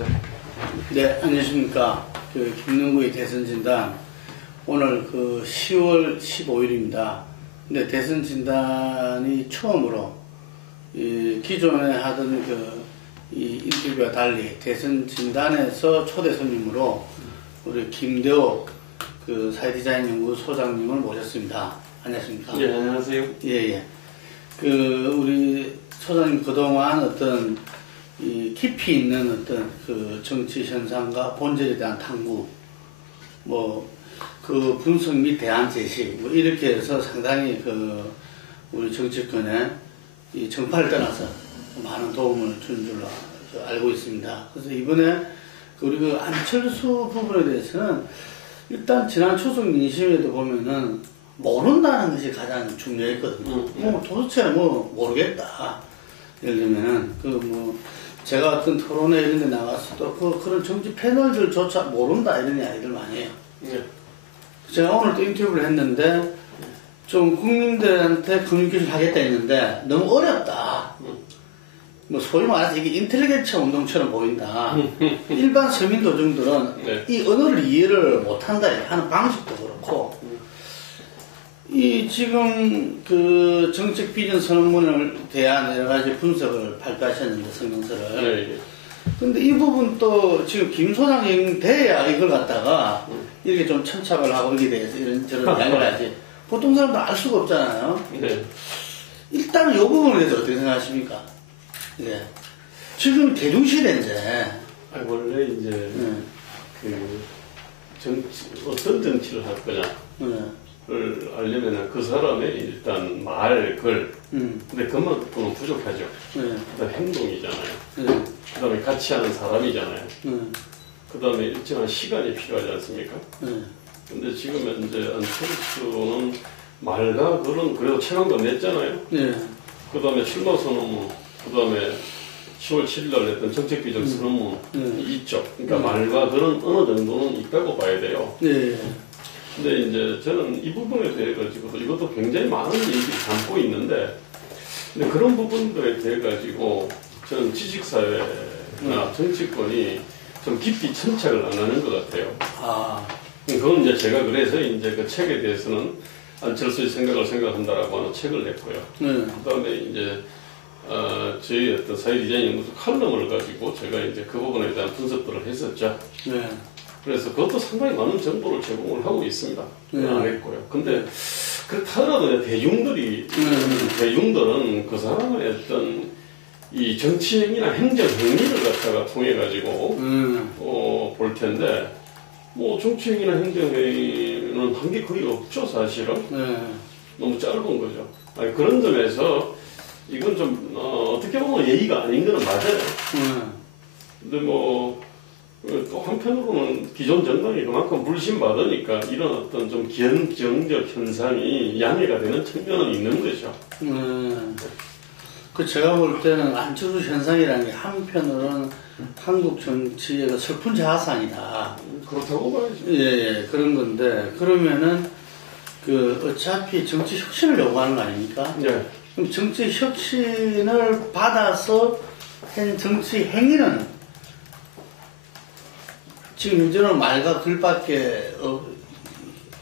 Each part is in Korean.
하시죠. 네, 안녕하십니까. 김능구의 대선진단. 오늘 10월 15일입니다. 근데 대선진단이 처음으로 기존에 하던 이 인터뷰와 달리 대선진단에서 초대 손님으로 우리 김대호 사회디자인 연구소장님을 모셨습니다. 안녕하십니까. 예, 안녕하세요. 예. 우리 소장님 그동안 어떤 깊이 있는 어떤 정치 현상과 본질에 대한 탐구, 분석 및 대안 제시, 이렇게 해서 상당히 우리 정치권에 이 정파를 떠나서 많은 도움을 준 줄로 알고 있습니다. 그래서 이번에 우리 안철수 부분에 대해서는 일단 지난 추석 민심에도 보면은 모른다는 것이 가장 중요했거든요. 도대체 모르겠다. 예를 들면은 제가 어떤 토론회 이런 데 나갔어도 그런 정치 패널들조차 모른다 이런 이야기들 많이 해요. 네. 제가 오늘 또 인터뷰를 했는데 좀 국민들한테 커뮤니케이션 하겠다 했는데 너무 어렵다. 소위 말해서 이게 인텔리겐처 운동처럼 보인다. 일반 서민 도중들은 네. 이 언어를 이해를 못한다 하는 방식도 그렇고 지금 정책 비전 선언문을 대한 여러 가지 분석을 발표하셨는데 성명서를. 네. 근데 이 부분 또 지금 김 소장이 돼야 이걸 갖다가 이렇게 좀 천착을 하고 이게 대해서 이런저런 이야기를 하지. 보통 사람들 알 수가 없잖아요. 네. 일단은 이 부분에 대해서 어떻게 생각하십니까? 예. 지금 대중시대인데. 원래 이제 어떤 정치를 할 거냐. 를 알려면 그 사람의 일단 말, 글. 근데 그것만 듣고는 부족하죠. 그다음 행동이잖아요. 그 다음에 같이 하는 사람이잖아요. 그 다음에 일정한 시간이 필요하지 않습니까? 근데 지금 현재 안철수는 말과 글은 그래도 최강도 냈잖아요. 그 다음에 출마 선언문, 그 다음에 10월 7일 날 냈던 정책 비전 선언문이 있죠. 그러니까 말과 글은 어느 정도는 있다고 봐야 돼요. 근데 이제 저는 이 부분에 대해 가지고도 이것도 굉장히 많은 얘기를 담고 있는데, 근데 그런 부분들에 대해 가지고 저는 지식사회나 정치권이 좀 깊이 천착을 안 하는 것 같아요. 그건 이제 제가 그래서 이제 그 책에 대해서는 안철수의 생각을 생각한다라고 하는 책을 냈고요. 그 다음에 이제 저희 어떤 사회디자인 연구소 칼럼을 가지고 제가 이제 그 부분에 대한 분석들을 했었죠. 그래서 그것도 상당히 많은 정보를 제공을 하고 있습니다. 안 했고요. 근데 그렇다 하더라도 대중들은 그 사람의 어떤 이 정치행위나 행정행위를 갖다가 통해가지고 볼 텐데, 정치행위나 행정행위는 한 게 거의 없죠, 사실은. 너무 짧은 거죠. 그런 점에서 이건 좀 어떻게 보면 예의가 아닌 거는 맞아요. 근데 또 한편으로는 기존 정당이 그만큼 불신받으니까 이런 어떤 좀 기형적 현상이 양해가 되는 측면은 있는 거죠. 제가 볼 때는 안철수 현상이라는 게 한편으로는 한국 정치의 슬픈 자아상이다. 그렇다고 봐야죠. 예, 그런 건데, 그러면은 어차피 정치 혁신을 요구하는 거 아닙니까? 그럼 정치 혁신을 받아서 한 정치 행위는 지금 현재는 말과 글밖에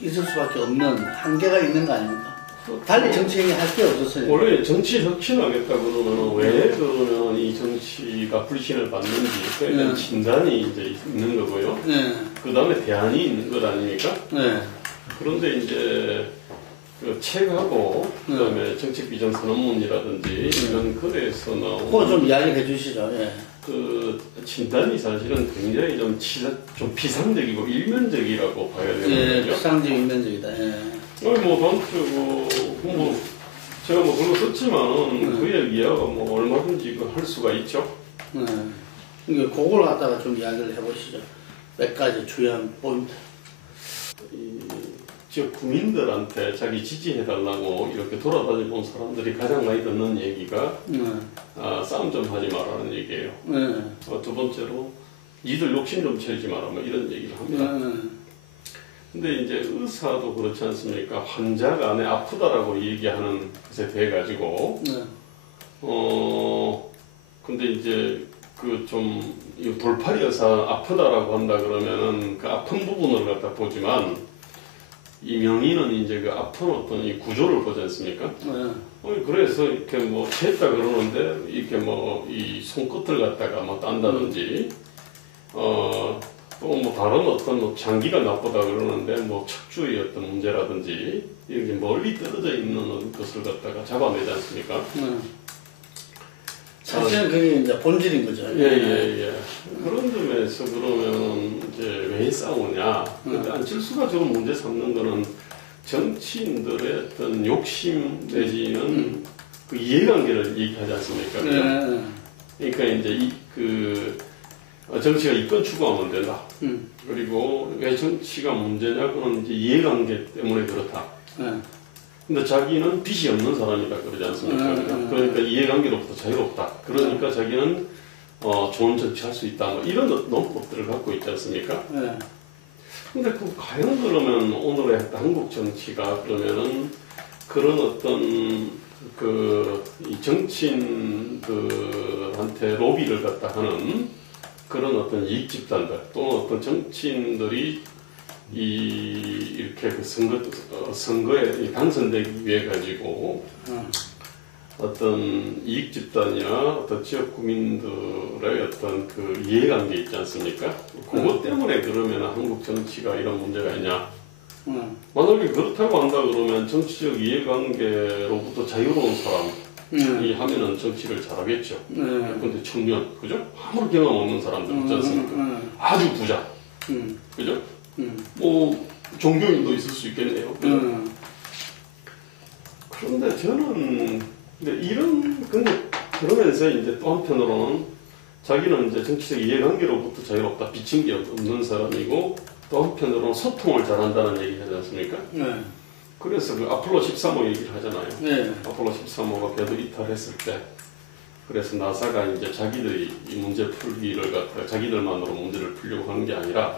있을 수밖에 없는 한계가 있는 거 아닙니까? 달리 정치행위 할 게 없었어요. 원래 정치 혁신하겠다 그러면 왜 그러면 이 정치가 불신을 받는지 그에 대한 진단이 이제 있는 거고요. 그 다음에 대안이 있는 것 아닙니까? 그런데 이제 그 책하고 그다음에 정책 비전 선언문이라든지 이런 글에서 나온 그거 좀 이야기해 주시죠. 그 진단이 사실은 굉장히 좀 비상적이고 일면적이라고 봐야 되는 거죠. 비상적 일면적이다. 제가 그런 거 썼지만 그 이야기가 얼마든지 할 수가 있죠. 그걸 갖다가 좀 이야기를 해보시죠. 몇 가지 주요한 포인트. 지역 국민들한테 자기 지지해달라고 이렇게 돌아다니본 사람들이 가장 많이 듣는 얘기가 싸움 좀 하지 마라는 얘기예요. 두 번째로 니들 욕심 좀 채우지 마라 이런 얘기를 합니다. 근데 이제 의사도 그렇지 않습니까? 환자가 내 아프다라고 얘기하는 것에 대해 가지고 근데 이제 그 좀 이 돌팔이여서 아프다라고 한다 그러면은 그 아픈 부분을 갖다 보지만 이 명의는 이제 그 아픈 어떤 이 구조를 보지 않습니까? 그래서 이렇게 뭐 채했다 그러는데 이렇게 뭐 이 손끝을 갖다가 뭐 딴다든지 또 뭐 다른 어떤 뭐 장기가 나쁘다 그러는데 뭐 척추의 어떤 문제라든지 이렇게 멀리 떨어져 있는 것을 갖다가 잡아내지 않습니까? 사실은 그게 이제 본질인 거죠. 예. 그런 점에서 그러면 이제 왜 싸우냐? 근데 안철수가 지금 문제 삼는 거는 정치인들의 어떤 욕심 내지는 그 이해관계를 얘기하지 않습니까? 그러니까 이제 정치가 이권 추구하면 된다. 그리고 왜 정치가 문제냐고는 이제 이해관계 때문에 그렇다. 근데 자기는 빚이 없는 사람이다 그러지 않습니까? 그러니까 이해관계로부터 자유롭다. 그러니까 자기는 좋은 정치할 수 있다. 뭐 이런 논법들을 갖고 있지 않습니까? 근데 그 과연 그러면 오늘의 한국 정치가 그러면은 그런 어떤 이 정치인들한테 로비를 갖다 하는 그런 어떤 이익 집단들 또는 어떤 정치인들이 이렇게 그 선거에 당선되기 위해 가지고 어떤 이익 집단이나 어떤 지역 구민들의 어떤 그 이해관계 있지 않습니까? 그것 때문에 그러면 한국 정치가 이런 문제가 있냐? 만약에 그렇다고 한다 그러면 정치적 이해관계로부터 자유로운 사람이 하면은 정치를 잘하겠죠. 근데 청년, 그죠? 아무런 경험 없는 사람들 있지 않습니까? 아주 부자, 그죠? 뭐 종교인도 있을 수 있겠네요. 그런데 저는 근데 그러면서 이제 또 한편으로는 자기는 이제 정치적 이해관계로부터 자유롭다, 비친 게 없는 사람이고 또 한편으로는 소통을 잘한다는 얘기 하지 않습니까? 그래서 그 아폴로 13호 얘기를 하잖아요. 아폴로 13호가 궤도 이탈했을 때 그래서 나사가 이제 자기들이 이 문제 풀기를 갖다 자기들만으로 문제를 풀려고 하는 게 아니라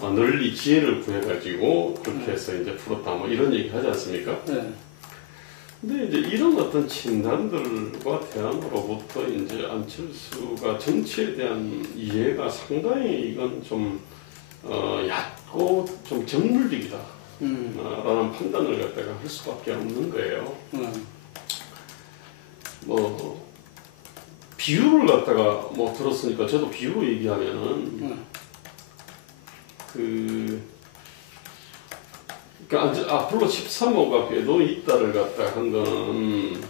널리 지혜를 구해가지고 그렇게 해서 이제 풀었다 뭐 이런 얘기 하지 않습니까? 근데 이제 이런 어떤 진단들과 대안으로부터 이제 안철수가 정치에 대한 이해가 상당히 이건 좀 얕고 좀 정물적이다 라는 판단을 갖다가 할 수밖에 없는 거예요. 뭐 비유를 갖다가 뭐 들었으니까 저도 비유로 얘기하면은 그러니까 아폴로 13호가 궤도에 있다를 갖다 한 거는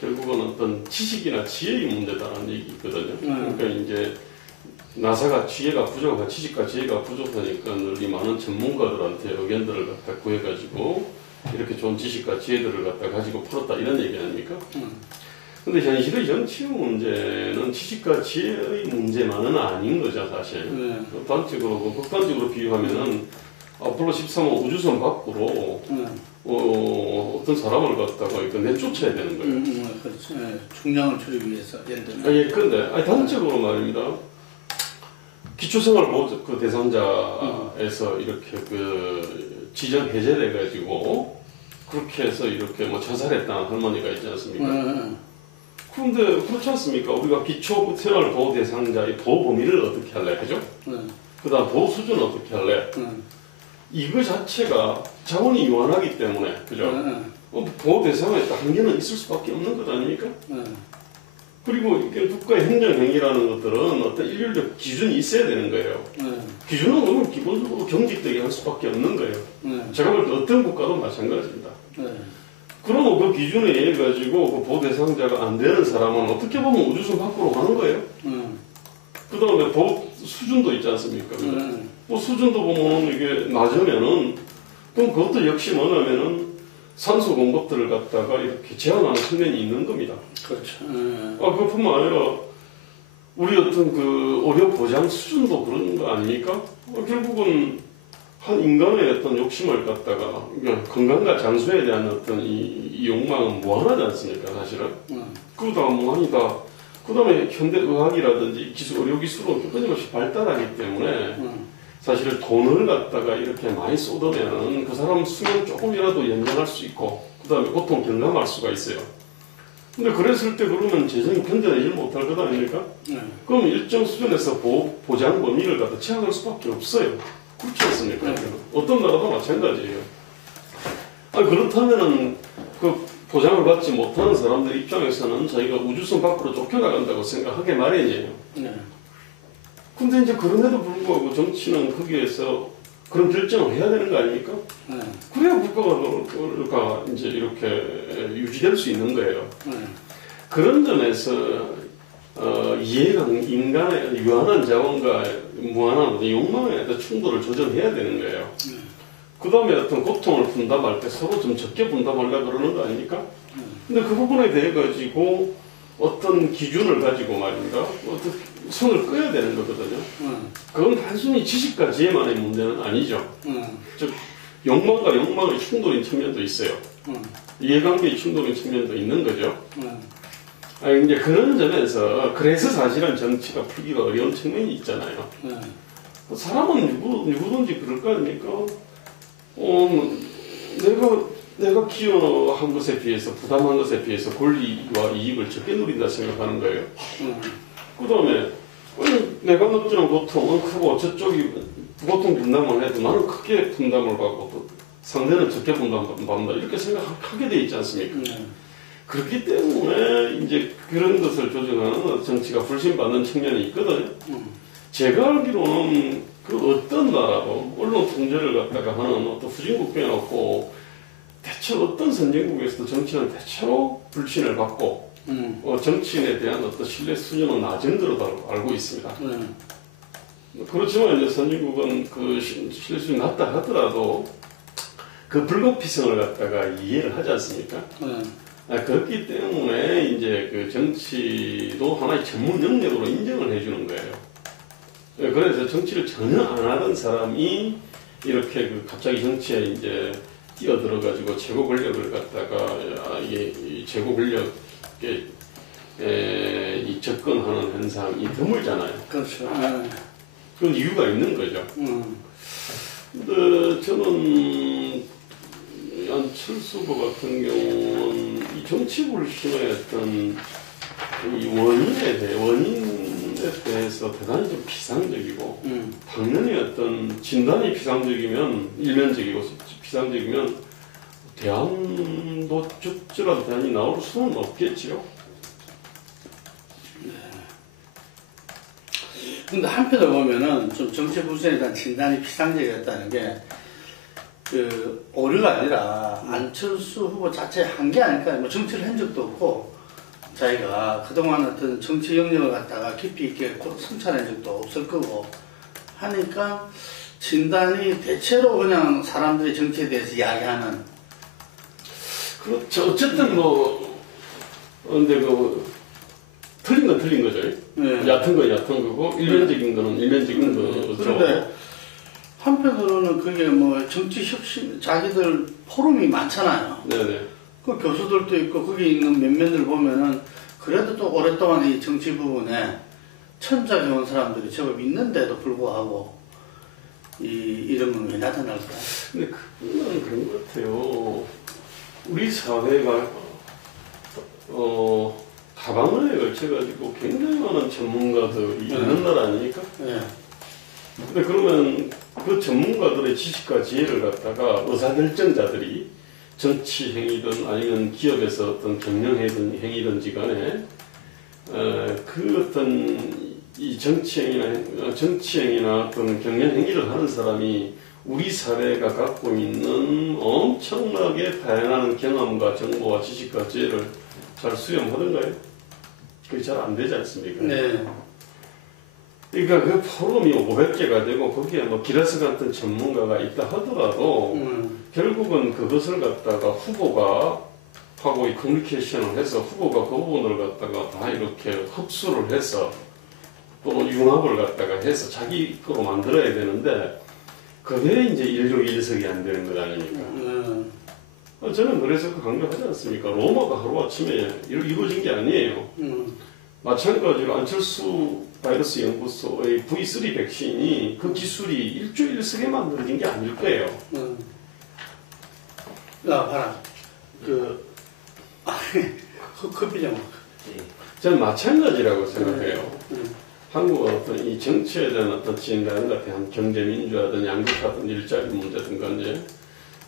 결국은 어떤 지식이나 지혜의 문제다라는 얘기거든요. 그러니까 이제 나사가 지식과 지혜가 부족하니까 늘 이 많은 전문가들한테 의견들을 갖다 구해가지고 이렇게 좋은 지식과 지혜들을 갖다 가지고 풀었다 이런 얘기 아닙니까? 근데 현실의 정치 문제는 지식과 지혜의 문제만은 아닌 거죠, 사실. 극단적으로 비유하면은 아폴로 13호 우주선 밖으로 어떤 사람을 갖다가 내쫓아야 되는 거예요. 그렇죠. 중량을 줄이기 위해서 예를 들면. 예, 그런데 단적으로 말입니다. 기초생활보호 그 대상자에서 이렇게 그 지정 해제돼 가지고 그렇게 해서 이렇게 뭐 자살했다는 할머니가 있지 않습니까? 그런데 그렇지 않습니까? 우리가 기초생활보호 대상자의 보호 범위를 어떻게 할래, 그죠? 그다음 보호 수준을 어떻게 할래? 이거 자체가 자원이 유한하기 때문에, 그죠? 보호 대상에 한계는 있을 수밖에 없는 것 아닙니까? 그리고 이게 국가의 행정행위라는 것들은 어떤 일률적 기준이 있어야 되는 거예요. 기준은 그러면 기본적으로 경직되게 할 수밖에 없는 거예요. 제가 볼 때 어떤 국가도 마찬가지입니다. 그러면 그 기준에 의해 가지고 그 보호 대상자가 안 되는 사람은 어떻게 보면 우주선 밖으로 가는 거예요. 그 다음에 보호 수준도 있지 않습니까? 뭐 수준도 보면 이게 낮으면은 그럼 그것도 역시 뭐냐면은 산소 공급들을 갖다가 이렇게 제한하는 측면이 있는 겁니다. 그렇죠. 그뿐만 아니라 우리 어떤 그 의료 보장 수준도 그런 거 아닙니까? 결국은 한 인간의 어떤 욕심을 갖다가 건강과 장수에 대한 어떤 이 욕망은 무한하지 않습니까, 사실은? 그러다 무한이다. 그 다음에 현대 의학이라든지 의료 기술은 끊임없이 발달하기 때문에 사실 돈을 갖다가 이렇게 많이 쏟으면 그 사람 수명 조금이라도 연장할 수 있고 그 다음에 고통 경감할 수가 있어요. 근데 그랬을 때 그러면 재정이 견뎌내지 못할 것 아닙니까? 그럼 일정 수준에서 보장 범위를 갖다 제한할 수밖에 없어요. 그렇지 않습니까? 어떤 나라도 마찬가지예요. 그렇다면은 그 보장을 받지 못하는 사람들 입장에서는 자기가 우주선 밖으로 쫓겨나간다고 생각하게 마련이에요. 근데 이제 그런데도 불구하고 정치는 거기에서 그런 결정을 해야 되는 거 아닙니까? 그래야 국가가 이제 이렇게 유지될 수 있는 거예요. 그런 점에서 인간의 유한한 자원과 무한한 욕망의 어떤 충돌을 조정해야 되는 거예요. 그 다음에 어떤 고통을 분담할 때 서로 좀 적게 분담하려고 그러는 거 아닙니까? 근데 그 부분에 대해 가지고 어떤 기준을 가지고 말입니다. 어떤 손을 꺼야 되는 거거든요. 그건 단순히 지식과 지혜만의 문제는 아니죠. 즉 욕망과 욕망의 충돌인 측면도 있어요. 이해관계의 충돌인 측면도 있는 거죠. 이제 그런 점에서 그래서 사실은 정치가 풀기가 어려운 측면이 있잖아요. 사람은 누구든지 그럴 거 아닙니까? 내가 기여한 것에 비해서 부담한 것에 비해서 권리와 이익을 적게 누린다 생각하는 거예요. 그 다음에 내가 느끼는 고통은 크고 저쪽이 고통 분담을 해도 나는 크게 분담을 받고 상대는 적게 분담받는다 이렇게 생각하게 돼 있지 않습니까? 그렇기 때문에 이제 그런 것을 조정하는 정치가 불신받는 측면이 있거든요. 제가 알기로는 그 어떤 나라도 언론 통제를 갖다가 하는 어떤 후진국가에 없고 대체로 어떤 선진국에서도 정치는 대체로 불신을 받고 정치인에 대한 어떤 신뢰 수준은 낮은 거로 알고 있습니다. 그렇지만 이제 선진국은 그 신뢰 수준이 낮다 하더라도 그 불가피성을 갖다가 이해를 하지 않습니까? 그렇기 때문에 이제 그 정치도 하나의 전문 영역으로 인정을 해주는 거예요. 그래서 정치를 전혀 안 하던 사람이 이렇게 그 갑자기 정치에 이제 뛰어들어가지고 최고 권력을 갖다가 이 최고 권력에 이 접근하는 현상이 드물잖아요. 그렇죠. 그런 이유가 있는 거죠. 근데 저는 안철수 후보 같은 경우는 이 정치 불신의 어떤 이 원인에 대해서 대단히 좀 비상적이고 당연히 어떤 진단이 비상적이면 일면적이고 비상적이면 대안도 적절한 대안이 나올 수는 없겠지요. 근데 한편으로 보면은 좀 정치 불신에 대한 진단이 비상적이었다는 게 그 오류가 아니라 안철수 후보 자체 한 게 아닐까. 뭐 정치를 한 적도 없고 자기가 그동안 어떤 정치 영역을 갖다가 깊이 있게 성찰한 적도 없을 거고 하니까 진단이 대체로 그냥 사람들이 정치에 대해서 이야기하는. 그렇죠. 어쨌든 뭐 근데 틀린 건 틀린 거죠. 얕은 건 얕은 거고 일면적인 거는 일면적인 거죠. 그런데 한편으로는 그게 뭐 정치 혁신 자기들 포럼이 많잖아요. 네네. 그 교수들도 있고 거기 있는 면면들 보면은 그래도 또 오랫동안 이 정치 부분에 천작해온 사람들이 제법 있는데도 불구하고 이 이름은 왜 나타날까? 근데 그건 그런 것 같아요. 우리 사회가 다방면에 걸쳐가지고 굉장히 많은 전문가들이 있는 나라 아닙니까? 네. 근데 그러면 그 전문가들의 지식과 지혜를 갖다가 의사결정자들이 정치 행위든 아니면 기업에서 어떤 경영 행위든지 간에 그 어떤 이 정치 행위나 어떤 경영 행위를 하는 사람이 우리 사회가 갖고 있는 엄청나게 다양한 경험과 정보와 지식과 지혜를 잘 수용하던가요? 그게 잘 안 되지 않습니까? 네. 그러니까 그 포럼이 500개가 되고 거기에 뭐 기라스 같은 전문가가 있다 하더라도 결국은 그것을 갖다가 후보가 하고 이 커뮤니케이션을 해서 후보가 그 부분을 갖다가 다 이렇게 흡수를 해서 또 융합을 갖다가 해서 자기 거로 만들어야 되는데 그게 이제 일족일석이 안 되는 것 아닙니까? 저는 그래서 강조하지 않습니까? 로마가 하루아침에 이루어진 게 아니에요. 마찬가지로 안철수 바이러스 연구소의 V3 백신이 그 기술이 일주일석에 만들어진 게 아닐 거예요. 야, 봐라. 커피죠. 저는 마찬가지라고 생각해요. 한국 어떤 이 정치에 대한 어떤 진단과 대한 경제민주화든 양극화든 일자리 문제든 간에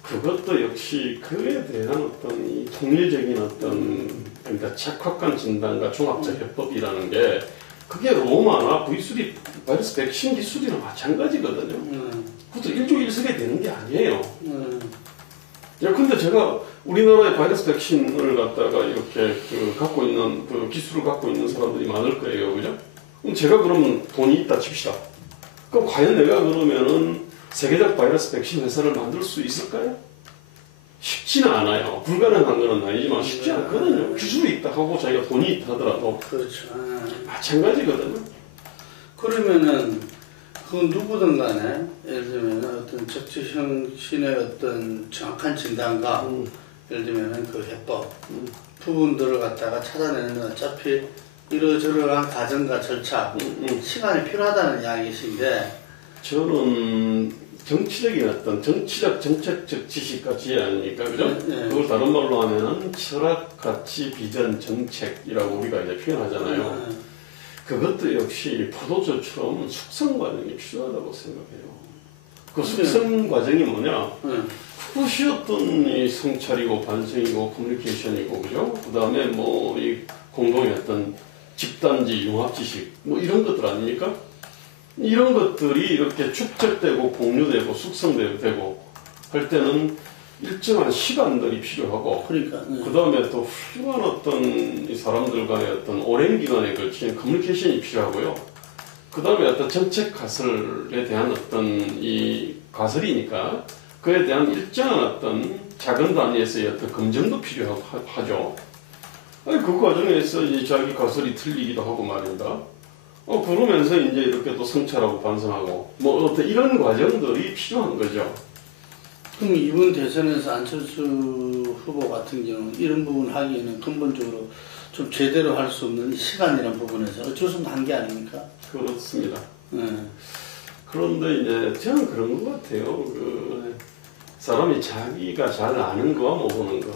그것도 역시 그에 대한 어떤 이 통일적인 어떤 그러니까 착각관 진단과 종합적 해법이라는 게 그게 로마나 V3 바이러스 백신 기술이랑 마찬가지거든요. 그것도 일족일석에 되는 게 아니에요. 야, 근데 제가 우리나라의 바이러스 백신을 갖다가 이렇게 갖고 있는 그 기술을 갖고 있는 사람들이 많을 거예요, 그죠? 그럼 제가 그러면 돈이 있다 칩시다. 그럼 과연 내가 그러면은 세계적 바이러스 백신 회사를 만들 수 있을까요? 쉽지는 않아요. 불가능한 건 아니지만 쉽지 않거든요. 기술이 있다 하고 자기가 돈이 있다 하더라도. 그렇죠. 마찬가지거든요. 그러면은 그 누구든 간에 예를 들면 어떤 적재형신의 어떤 정확한 진단과 예를 들면 그 해법 부분들을 갖다가 찾아내는 어차피 이러저러한 과정과 절차 시간이 필요하다는 이야기이신데 저는 정치적인 어떤 정치적 정책적 지식과 지혜 아닙니까, 그죠? 그걸 다른 말로 하면은 철학, 가치, 비전, 정책이라고 우리가 이제 표현하잖아요. 그것도 역시 포도주처럼 숙성 과정이 필요하다고 생각해요. 그 숙성 과정이 뭐냐? 그것이 어떤 이 성찰이고 반성이고 커뮤니케이션이고, 그죠? 그 다음에 뭐 이 공동의 어떤 집단지 융합 지식 뭐 이런 것들 아닙니까? 이런 것들이 이렇게 축적되고 공유되고 숙성되고 할 때는 일정한 시간들이 필요하고, 그러니까 그 다음에 또 훌륭한 어떤 이 사람들 간의 어떤 오랜 기간에 걸친 커뮤니케이션이 필요하고요. 그 다음에 어떤 정책 가설에 대한 어떤 이 가설이니까 그에 대한 일정한 어떤 작은 단위에서의 어떤 검증도 필요하죠. 그 과정에서 이제 자기 가설이 틀리기도 하고 말입니다. 그러면서 이제 이렇게 또 성찰하고 반성하고 뭐 어떤 이런 과정들이 필요한 거죠. 그럼 이번 대선에서 안철수 후보 같은 경우는 이런 부분 하기에는 근본적으로 좀 제대로 할 수 없는 시간이라는 부분에서 어쩔 수 없는 한계 아닙니까? 그렇습니다. 그런데 이제 저는 그런 것 같아요. 그 사람이 자기가 잘 아는 거와 모르는 거,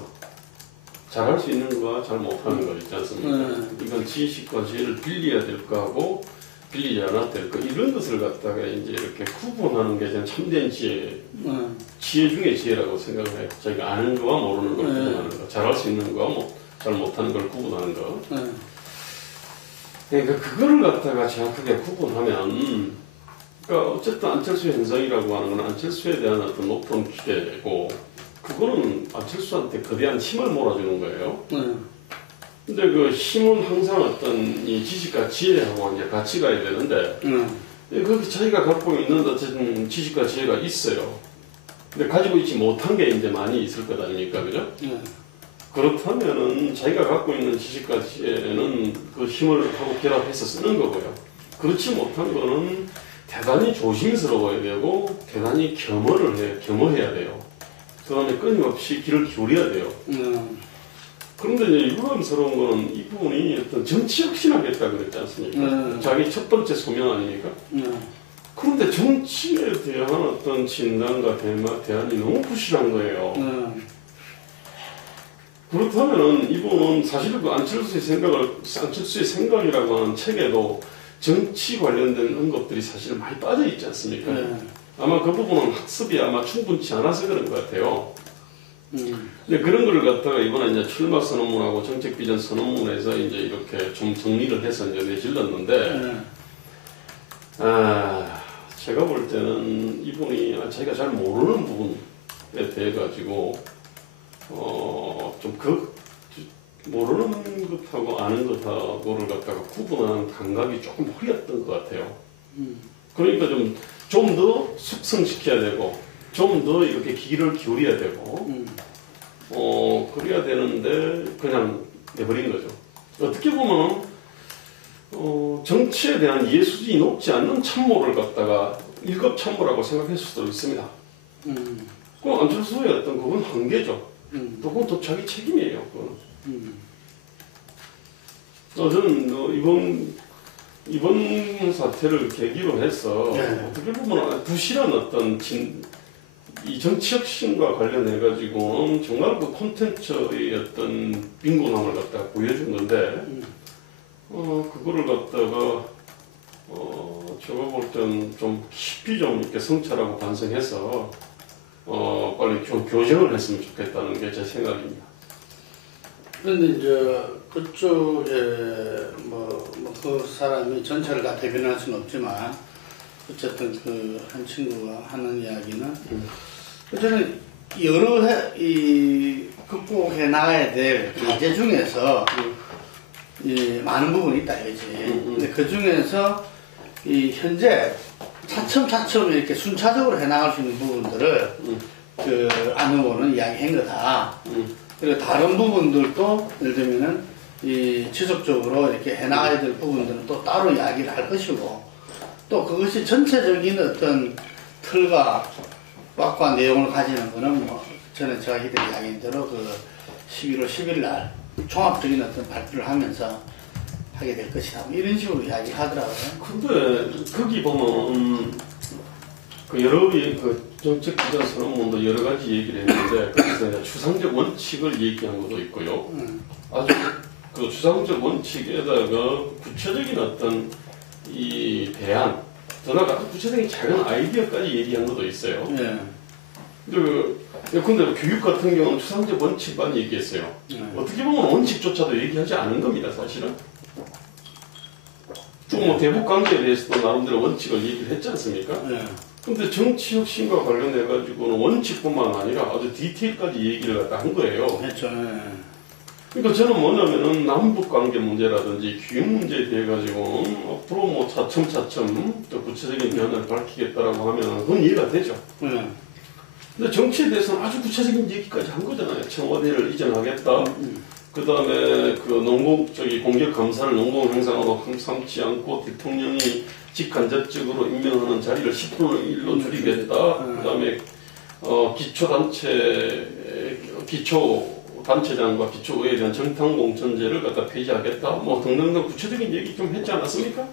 잘할 수 있는 거와 잘 못하는 거 있지 않습니까? 이건 지식과 지혜를 빌려야 될 거하고 빌리지 않아도 될 거, 이런 것을 갖다가 이제 이렇게 구분하는 게 저는 참된 지혜, 지혜 중에 지혜라고 생각을 해요. 자기가 아는 거와 모르는 걸 구분하는 거, 잘할 수 있는 거와 잘 못하는 걸 구분하는 거. 그러니까 그거를 갖다가 정확하게 구분하면, 그러니까 어쨌든 안철수 현상이라고 하는 건 안철수에 대한 어떤 높은 기대고, 그거는 안철수한테 거대한 힘을 몰아주는 거예요. 근데 그 힘은 항상 어떤 이 지식과 지혜하고 이제 같이 가야 되는데, 그 자기가 갖고 있는 어쨌든 지식과 지혜가 있어요. 근데 가지고 있지 못한 게 이제 많이 있을 것 아닙니까, 그죠? 그렇다면은 자기가 갖고 있는 지식과 지혜는 그 힘을 하고 결합해서 쓰는 거고요. 그렇지 못한 거는 대단히 조심스러워야 되고, 대단히 겸허해야 돼요. 그 다음에 끊임없이 귀를 기울여야 돼요. 그런데 이제 유감스러운 거는 이분이 어떤 정치 혁신하겠다 그랬지 않습니까? 자기 첫 번째 소명 아닙니까? 그런데 정치에 대한 어떤 진단과 대안이 너무 부실한 거예요. 그렇다면 이분은 사실 그 안철수의 생각이라고 하는 책에도 정치 관련된 언급들이 사실 많이 빠져 있지 않습니까? 아마 그 부분은 학습이 아마 충분치 않아서 그런 것 같아요. 근데 그런 걸 갖다가 이번에 이제 출마 선언문하고 정책 비전 선언문에서 이제 이렇게 좀 정리를 해서 이제 내질렀는데, 제가 볼 때는 이분이 자기가 잘 모르는 부분에 대해 가지고, 모르는 것하고 아는 것하고를 갖다가 구분하는 감각이 조금 흐렸던 것 같아요. 그러니까 좀 더 숙성시켜야 되고, 좀 더 이렇게 귀를 기울여야 되고, 그래야 되는데, 그냥 내버린 거죠. 어떻게 보면은, 정치에 대한 이해 수준이 높지 않는 참모를 갖다가 1급 참모라고 생각할 수도 있습니다. 그 안철수의 어떤 그건 한계죠. 그건 또 자기 책임이에요, 그거는. 저는 이번 사태를 계기로 해서 어떻게 보면 부실한 어떤 이 정치혁신과 관련해가지고 정말 그 콘텐츠의 어떤 빈곤함을 갖다가 보여준 건데, 그거를 갖다가, 제가 볼 때는 좀 깊이 좀 이렇게 성찰하고 반성해서, 빨리 좀 교정을 했으면 좋겠다는 게 제 생각입니다. 그런데 이제 그쪽에 그 사람이 전체를 다 대변할 수는 없지만, 어쨌든 그 한 친구가 하는 이야기는, 어쨌든 여러 극복해 나가야 될 과제 중에서 이 많은 부분이 있다 이거지. 근데 그 중에서 이 현재 차츰차츰 이렇게 순차적으로 해 나갈 수 있는 부분들을 그 안 후보는 이야기한 거다. 그리고 다른 부분들도 예를 들면은 이 지속적으로 이렇게 해 나가야 될 부분들은 또 따로 이야기를 할 것이고, 또 그것이 전체적인 어떤 틀과 확고한 내용을 가지는 거는 전에 제가 이들 이야기한 대로 그 11월 10일 날 종합적인 어떤 발표를 하면서 하게 될 것이다. 이런 식으로 이야기하더라고요. 근데 거기 보면 그 여러 그 정책 기반 선언문도 여러 가지 얘기를 했는데 거기서 이제 추상적 원칙을 얘기한 것도 있고요. 아주 그 추상적 원칙에다가 구체적인 어떤 이 대안, 더 나아가 구체적인 작은 아이디어까지 얘기한 것도 있어요. 네. 근데 교육 같은 경우는 추상적 원칙만 얘기했어요. 어떻게 보면 원칙조차도 얘기하지 않은 겁니다, 사실은. 좀 대북 관계에 대해서도 나름대로 원칙을 얘기를 했지 않습니까? 근데 정치 혁신과 관련해가지고는 원칙뿐만 아니라 아주 디테일까지 얘기를 갖다 한 거예요. 그렇죠. 그러니까 저는 뭐냐면은 남북 관계 문제라든지 교육 문제에 대해 가지고 앞으로 차츰차츰 또 구체적인 대안을 밝히겠다라고 하면 그건 이해가 되죠. 근데 정치에 대해서는 아주 구체적인 얘기까지 한 거잖아요. 청와대를 이전하겠다. 그 다음에 그 공격 감사를 농공 행사로 삼지 않고 대통령이 직간접적으로 임명하는 자리를 10분의 1로 줄이겠다. 그 다음에 기초단체장과 기초의회에 대한 정당공천제를 갖다 폐지하겠다. 등등등 구체적인 얘기 좀 했지 않았습니까?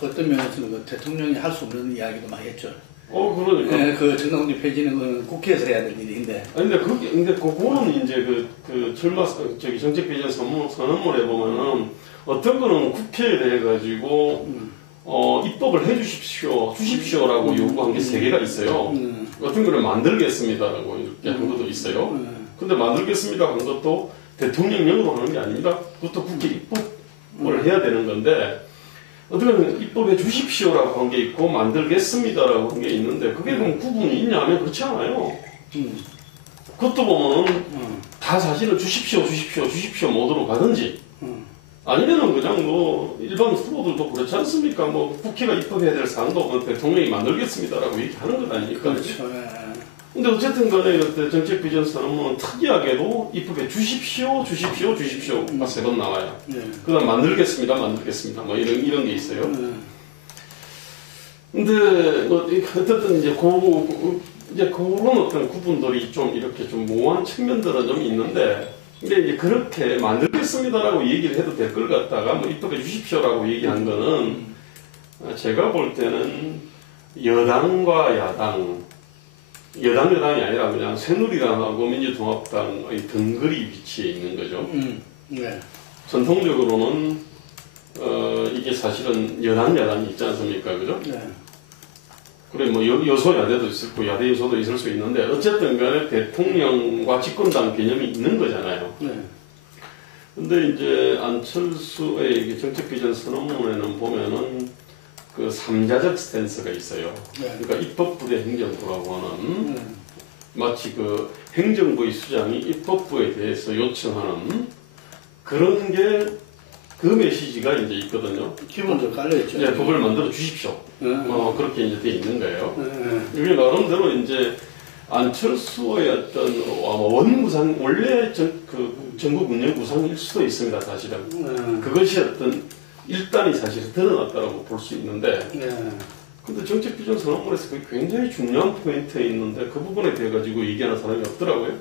어떤 면에서는 그 대통령이 할 수 없는 이야기도 많이 했죠. 그러니까. 네, 그 정당공천 폐지는 건 국회에서 해야 될 일인데. 근데 그거는 이제 정책 비전 선언문에 보면은 어떤 거는 국회에 대해 가지고 입법을 주십시오라고 요구한 게 3개가 있어요. 어떤 거는 만들겠습니다라고 이렇게 한 것도 있어요. 근데 만들겠습니다 한 것도 대통령령으로 하는 게 아닙니다. 그것도 국회 입법을 해야 되는 건데, 어떻게 보면 입법해 주십시오라고 한 게 있고 만들겠습니다라고 한 게 있는데, 그게 그럼 구분이 있냐면 그렇지 않아요. 그것도 보면 다 사실은 주십시오 모드로 가든지, 아니면은 그냥 일반 후보들도 그렇지 않습니까? 국회가 입법해야 될 사항도 대통령이 만들겠습니다라고 얘기하는 것 아닙니까? 그렇죠. 근데 어쨌든 간에 정책 비전 선언문은 특이하게도 입법해 주십시오가 3번 나와요. 그 다음 만들겠습니다. 이런 게 있어요. 근데 어쨌든 이제 그런 어떤 구분들이 좀 이렇게 좀 모호한 측면들은 좀 있는데, 근데 이제 그렇게 만들겠습니다라고 얘기를 해도 될 걸 갖다가 입법해 주십시오라고 얘기한 거는 제가 볼 때는 여당과 여당이 아니라 그냥 새누리당하고 민주통합당의 등거리 위치에 있는 거죠. 전통적으로는 이게 사실은 야당이 있지 않습니까, 그죠? 그래 여소야대도 있을 거고 야대 여소도 있을 수 있는데, 어쨌든 간에 대통령과 집권당 개념이 있는 거잖아요. 근데 이제 안철수의 정책 비전 선언문에는 보면은 그 3자적 스탠스가 있어요. 그러니까 입법부대 행정부라고 하는, 마치 그 행정부의 수장이 입법부에 대해서 요청하는 그런 게, 그 메시지가 이제 있거든요. 기본적으로 깔려있죠. 네, 법을 만들어 주십시오. 그렇게 이제 돼 있는 거예요. 이게 나름대로 이제 안철수의 어떤 원래 전국 운영 구상일 수도 있습니다, 사실은. 그것이 어떤 일단이 사실 드러났다고 볼 수 있는데, 근데 정책 비전 선언문에서 그게 굉장히 중요한 포인트에 있는데 그 부분에 대해 가지고 얘기하는 사람이 없더라고요.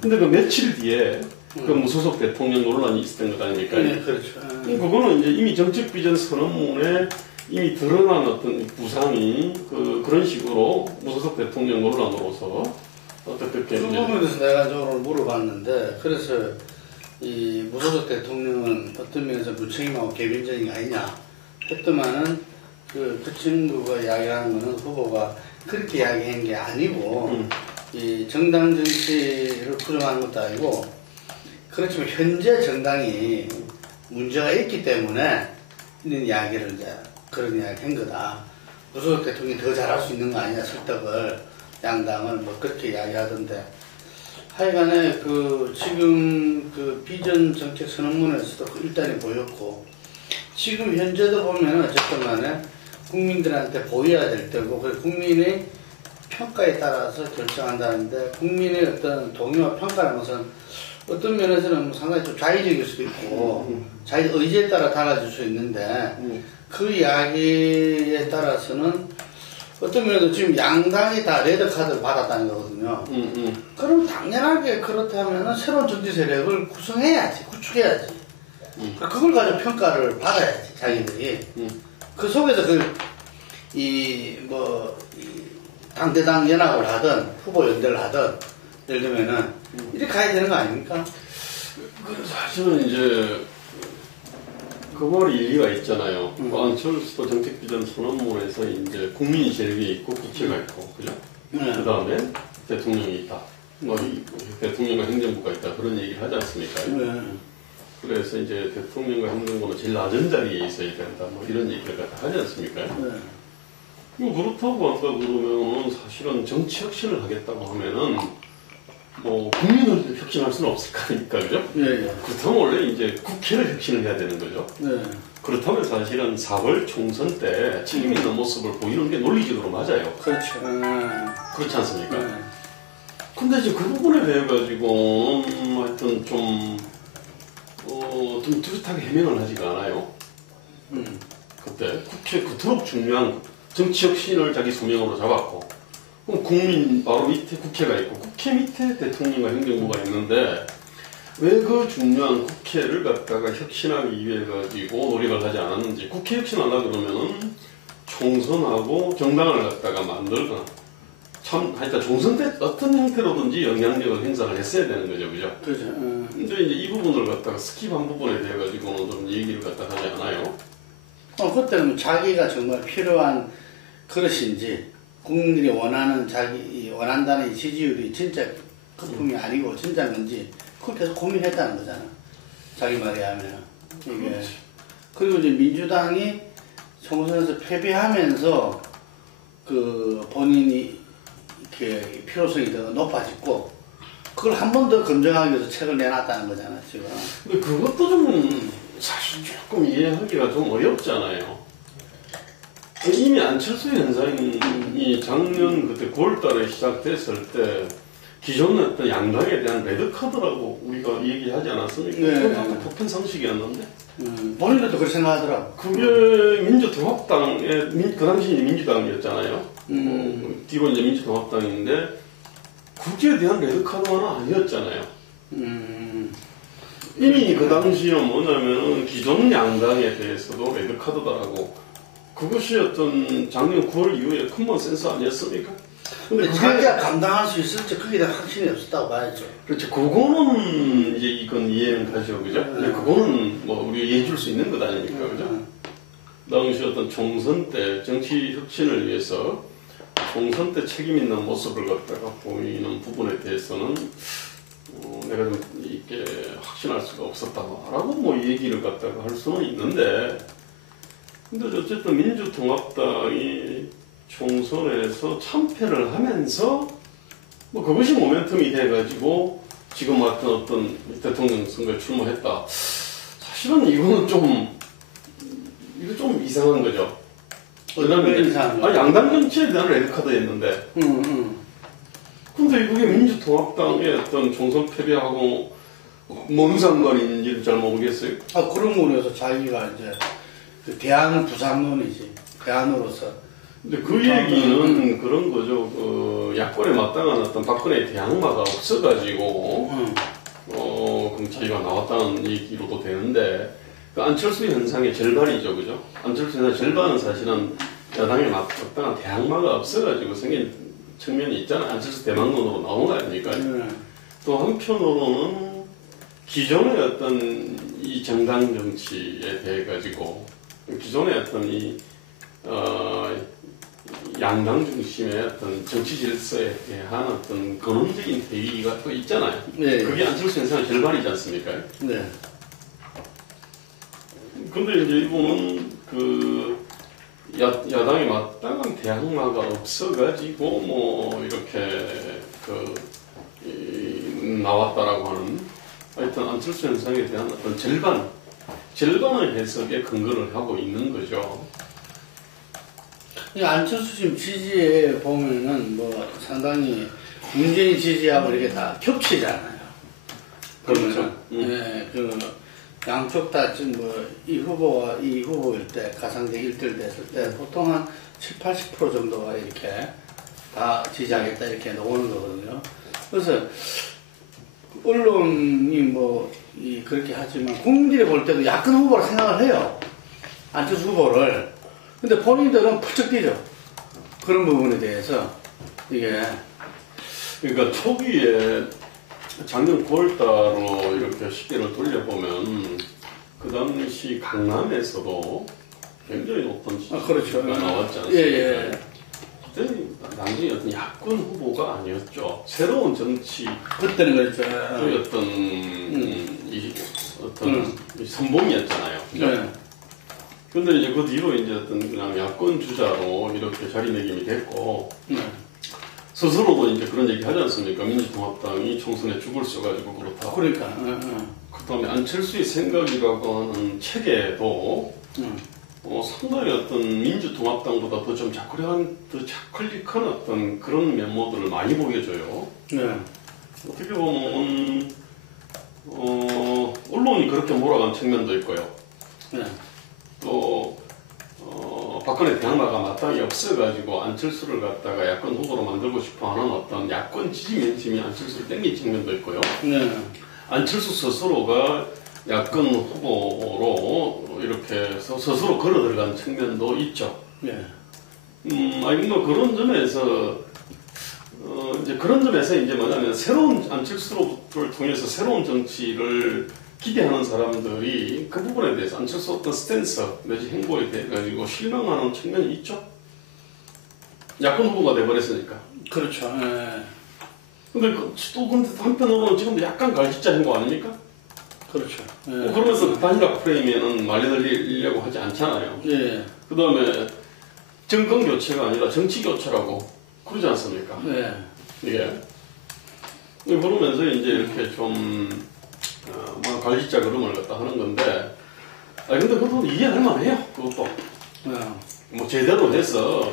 근데 그 며칠 뒤에 그 무소속 대통령 논란이 있었던 것 아닙니까? 그렇죠. 그거는 이제 이미 정책 비전 선언문에 이미 드러난 어떤 부상이 그런 식으로 무소속 대통령 논란으로서 어떻게 그 부분에서 내가 저를 물어봤는데 그래서 이 무소속 대통령은 어떤 면에서 무책임하고 개빈적인 게 아니냐 했더만은 그 친구가 이야기하는 거는 후보가 그렇게 이야기한 게 아니고 이 정당 정치를 부정하는 것도 아니고 그렇지만 현재 정당이 문제가 있기 때문에 있는 이야기를 이제 그런 이야기 한 거다. 무소속 대통령이 더 잘할 수 있는 거 아니냐 설득을 양당을 뭐 그렇게 이야기하던데 하여간에 지금 비전 정책 선언문에서도 일단이 보였고 지금 현재도 보면 어쨌든 간에 국민들한테 보여야 될 때고 국민의 평가에 따라서 결정한다는데 국민의 어떤 동의와 평가라는 것은 어떤 면에서는 상당히 좀 자의적일 수도 있고 자기 의지에 따라 달라질 수 있는데 그 이야기에 따라서는 어떤 면에서 지금 양당이 다 레드카드를 받았다는 거거든요. 그럼 당연하게 그렇다면 새로운 정치 세력을 구성해야지, 구축해야지. 그걸 가지고 평가를 받아야지, 자기들이. 그 속에서 당대당 연합을 하든, 후보 연대를 하든, 예를 들면은, 이렇게 가야 되는 거 아닙니까? 사실은 이제, 그 말이 일리가 있잖아요. 안철수도 정책비전 선언문에서 이제 국민이 제일 위에 있고 국회가 있고, 그죠? 그 다음에 대통령이 있다. 대통령과 행정부가 있다. 그런 얘기를 하지 않습니까? 그래서 이제 대통령과 행정부는 제일 낮은 자리에 있어야 된다. 이런 얘기를 하지 않습니까? 그렇다고 한다 그러면 사실은 정치 혁신을 하겠다고 하면은 국민을 혁신할 수는 없을 거니까, 그죠? 그렇다면 원래 이제 국회를 혁신을 해야 되는 거죠. 그렇다면 사실은 4월 총선 때 책임 있는 모습을 보이는 게 논리적으로 맞아요. 그렇죠. 그렇지 않습니까? 근데 이제 그 부분에 대해 가지고, 하여튼 좀 뚜렷하게 해명을 하지가 않아요. 그때 국회 그토록 중요한 정치 혁신을 자기 소명으로 잡았고, 그럼 국민 바로 밑에 국회가 있고 국회 밑에 대통령과 행정부가 있는데 왜 그 중요한 국회를 갖다가 혁신하기 위해 가지고 노력을 하지 않았는지. 국회 혁신하려고 그러면은 총선하고 정당을 갖다가 만들거나 하여튼 총선 때 어떤 형태로든지 영향력을 행사를 했어야 되는 거죠, 그죠? 그렇죠. 근데 이제 이 부분을 갖다가 스킵한 부분에 대해 가지고는 좀 얘기를 갖다 하지 않아요. 그때는 자기가 정말 필요한 그릇인지 국민들이 원한다는 지지율이 진짜 거품이 아니고 진짜인 건지 그걸 계속 고민했다는 거잖아. 자기 말에 하면. 이게. 그리고 이제 민주당이 총선에서 패배하면서 본인이 이렇게 필요성이 더 높아졌고 그걸 한 번 더 검증하기 위해서 책을 내놨다는 거잖아, 지금. 근데 그것도 좀 사실 조금 이해하기가 좀 어렵잖아요. 이미 안철수 현상이 작년 그때 9월달에 시작됐을 때 기존 어떤 양당에 대한 레드카드라고 우리가 얘기하지 않았습니까? 그건 보편 상식이었는데. 본인들도 그렇게 생각하더라고. 그게 민주통합당의 그 당시 민주당이었잖아요. 뒤로 이제 민주통합당인데 거기에 대한 레드카드는 아니었잖아요. 이미 그 당시에 뭐냐면 기존 양당에 대해서도 레드카드다라고. 그것이 어떤 작년 9월 이후에 컴먼 센스 아니었습니까? 근데 자기가 감당할 수 있을지 그게 다 확신이 없었다고 봐야죠. 그렇죠. 그거는 이제 이건 이해는 가죠, 그죠? 근데 그거는 우리 이해해 줄 수 있는 것 아닙니까, 그죠? 당시 어떤 총선 때 정치 혁신을 위해서 총선 때 책임 있는 모습을 갖다가 보이는 부분에 대해서는 내가 좀 이렇게 확신할 수가 없었다라고 얘기를 갖다가 할 수는 있는데. 근데 어쨌든 민주통합당이 총선에서 참패를 하면서 그것이 모멘텀이 돼가지고 지금 어떤 대통령 선거에 출마했다. 사실은 이거는 좀 이상한 거죠. 그다음에 양당 정치에 대한 레드카드였는데. 근데 이게 민주통합당의 어떤 총선 패배하고 뭔 상관인지를 잘 모르겠어요. 그런 부분에서 자기가 이제 대안 부상론이지. 대안으로서. 근데 그 얘기는 그런 거죠. 야권에 마땅한 어떤 박근혜 대항마가 없어가지고, 그럼 자기가 나왔다는 얘기로도 되는데, 그 안철수 현상의 절반이죠, 그죠? 안철수 현상의 절반은 사실은 야당에 마땅한 대항마가 없어가지고 생긴 측면이 있잖아요. 안철수 대망론으로 나온 거 아닙니까? 또 한편으로는 기존의 어떤 이 정당 정치에 대해 가지고 기존의 어떤 이 양당 중심의 어떤 정치 질서에 대한 어떤 근원적인 대의가 또 있잖아요. 네. 그게 안철수 현상의 절반이지 않습니까? 네. 근데 이제 이분은 그 야당에 마땅한 대항마가 없어가지고 뭐 이렇게 나왔다라고 하는 하여튼 안철수 현상에 대한 어떤 절반의 해석에 근거를 하고 있는 거죠. 안철수 지금 지지에 보면은 뭐 상당히 문재인 지지하고 이렇게 다 겹치잖아요. 그렇죠. 네, 그 양쪽 다 지금 뭐 이 후보와 이 후보일 때 가상대 1대1 됐을 때 보통 한 70, 80% 정도가 이렇게 다 지지하겠다 이렇게 나오는 거거든요. 그래서 언론이 뭐 그렇게 하지만 국민들이 볼 때도 야권 후보라 생각을 해요. 안철수 후보를. 근데 본인들은 펄쩍 뛰죠. 그런 부분에 대해서 이게 그러니까 초기에 작년 9월달로 이렇게 시계를 돌려보면 그 당시 강남에서도 굉장히 높은 지지가 그렇죠. 나왔지 않습니까? 예. 그때는 나중에 어떤 야권 후보가 아니었죠. 새로운 정치 그때는 그랬죠. 어떤 이 선봉이었잖아요. 네. 근데 이제 그 뒤로 이제 어떤 그냥 야권 주자로 이렇게 자리매김이 됐고 스스로도 이제 그런 얘기 하지 않습니까? 민주통합당이 총선에 죽을 써가지고 그렇다. 그러니까. 그다음에 안철수의 생각이라고 하는 체계도 상당히 어떤 민주통합당보다 더 좀 자클릭한 어떤 그런 면모들을 많이 보여줘요. 네. 어떻게 보면 언론이 그렇게 몰아간 측면도 있고요. 네. 또 박근혜 대항마가 마땅히 없어가지고 안철수를 갖다가 야권 후보로 만들고 싶어하는 어떤 야권 지지 민심이 안철수를 땡긴 측면도 있고요. 네. 안철수 스스로가 야권 후보로 이렇게 스스로 걸어 들어간 측면도 있죠. 네. 뭐 그런 점에서 이제 뭐냐면 새로운 안철수를 통해서 새로운 정치를 기대하는 사람들이 그 부분에 대해서 안철수 어떤 스탠스 내지 행보에 대해 가지고 실망하는 측면이 있죠. 야권 후보가 돼버렸으니까. 그렇죠. 네. 근데 근데 한편으로는 지금도 약간 갈짓자 행보 아닙니까? 그렇죠. 네. 그러면서 단일화 프레임에는 말려들리려고 하지 않잖아요. 예. 그 다음에 정권 교체가 아니라 정치 교체라고 그러지 않습니까? 네. 이게 그러면서 이제 이렇게 좀 갈짓자 그름을 갖다 하는 건데, 근데 그것도 이해할 만해요. 그것도 뭐 제대로 해서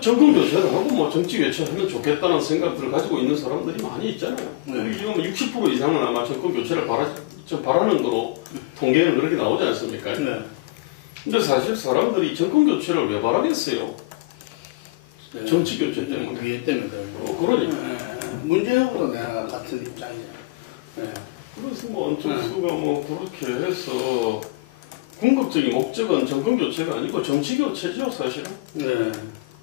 정권 교체를 하고 뭐 정치 교체하면 좋겠다는 생각들을 가지고 있는 사람들이 많이 있잖아요. 우리 지금 60% 이상은 아마 정권 교체를 바라는 거로 통계는 그렇게 나오지 않습니까? 네. 근데 사실 사람들이 정권 교체를 왜 바라겠어요? 네. 정치 교체 때문에. 위에 때문에 그러니까. 문재인 후보도 내가 같은 입장이에요. 네. 그래서 뭐 안철수가 뭐 그렇게 해서 궁극적인 목적은 정권 교체가 아니고 정치 교체죠, 사실은. 네.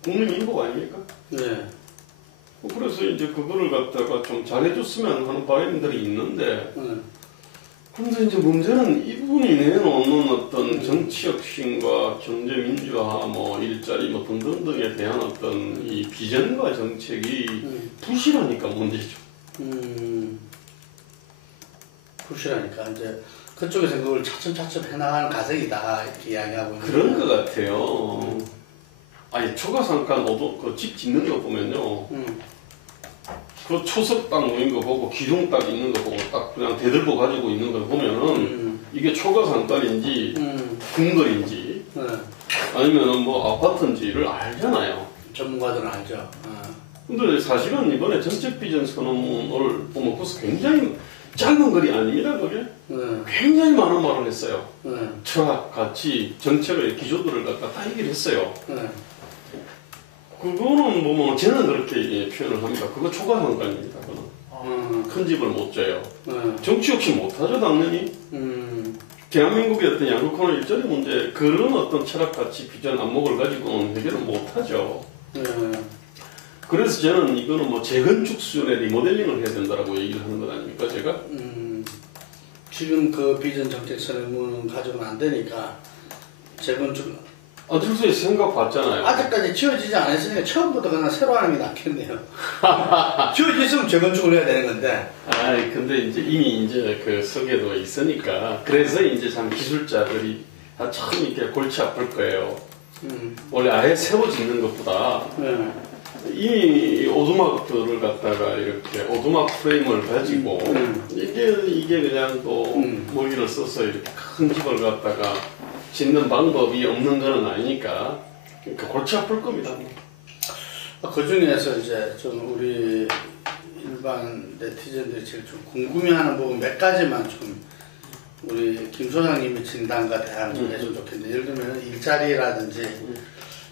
국민 인복 아닙니까? 네. 그래서 이제 그거를 갖다가 좀 잘해줬으면 하는 바람들이 있는데, 근데 이제 문제는 이분이 내놓는 어떤 정치 혁신과 경제 민주화, 뭐 일자리 뭐 등등등에 대한 어떤 이 비전과 정책이 부실하니까 문제죠. 부실하니까 이제 그쪽에서 그걸 차츰차츰 해나가는 과정이다 이렇게 이야기하고 그런 것 같아요. 아니 초가상가 그 집 짓는 거 보면요. 그 초석 딱 놓인 거 보고 기둥 딱 있는 거 보고 딱 그냥 대들보 가지고 있는 걸 보면은 이게 초가상가인지 궁궐인지 아니면은 뭐 아파트인지를 알잖아요. 전문가들은 알죠. 근데 사실은 이번에 정책 비전 선언을 보면 그것은 굉장히 짧은 글이 아닙니다. 그게 굉장히 많은 말을 했어요. 철학, 가치, 정책의 기조들을 갖다 다 얘기를 했어요. 그거는 뭐 저는 그렇게 표현을 합니다. 그거 초과상관입니다. 그거는. 큰 집을 못 져요. 정치 없이 못하죠, 당연히. 대한민국의 어떤 양극화나 일자리 문제, 그런 어떤 철학가치, 비전, 안목을 가지고는 해결은 못하죠. 그래서 저는 이거는 뭐 재건축 수준의 리모델링을 해야 된다라고 얘기를 하는 것 아닙니까, 제가? 지금 그 비전 정책선을 가지고는 안 되니까 재건축 안철수의 생각 봤잖아요. 아직까지 지어지지 않았으니까 처음부터 그냥 새로 하는 게 낫겠네요. 지어졌으면 재건축을 해야 되는 건데. 근데 이제 이미 이제 그 석에도 있으니까 그래서 이제 참 기술자들이 참 이렇게 골치 아플 거예요. 원래 아예 새로 짓는 것보다 이미 오두막들을 갖다가 이렇게 오두막 프레임을 가지고 이게 그냥 또 모기를 써서 이렇게 큰 집을 갖다가 짓는 방법이 없는 건 아니니까 그러니까 골치 아플 겁니다. 그 중에서 이제 좀 우리 일반 네티즌들이 제일 좀 궁금해하는 부분 몇 가지만 좀 우리 김 소장님의 진단과 대안 좀 해주면 좋겠는데, 예를 들면 일자리라든지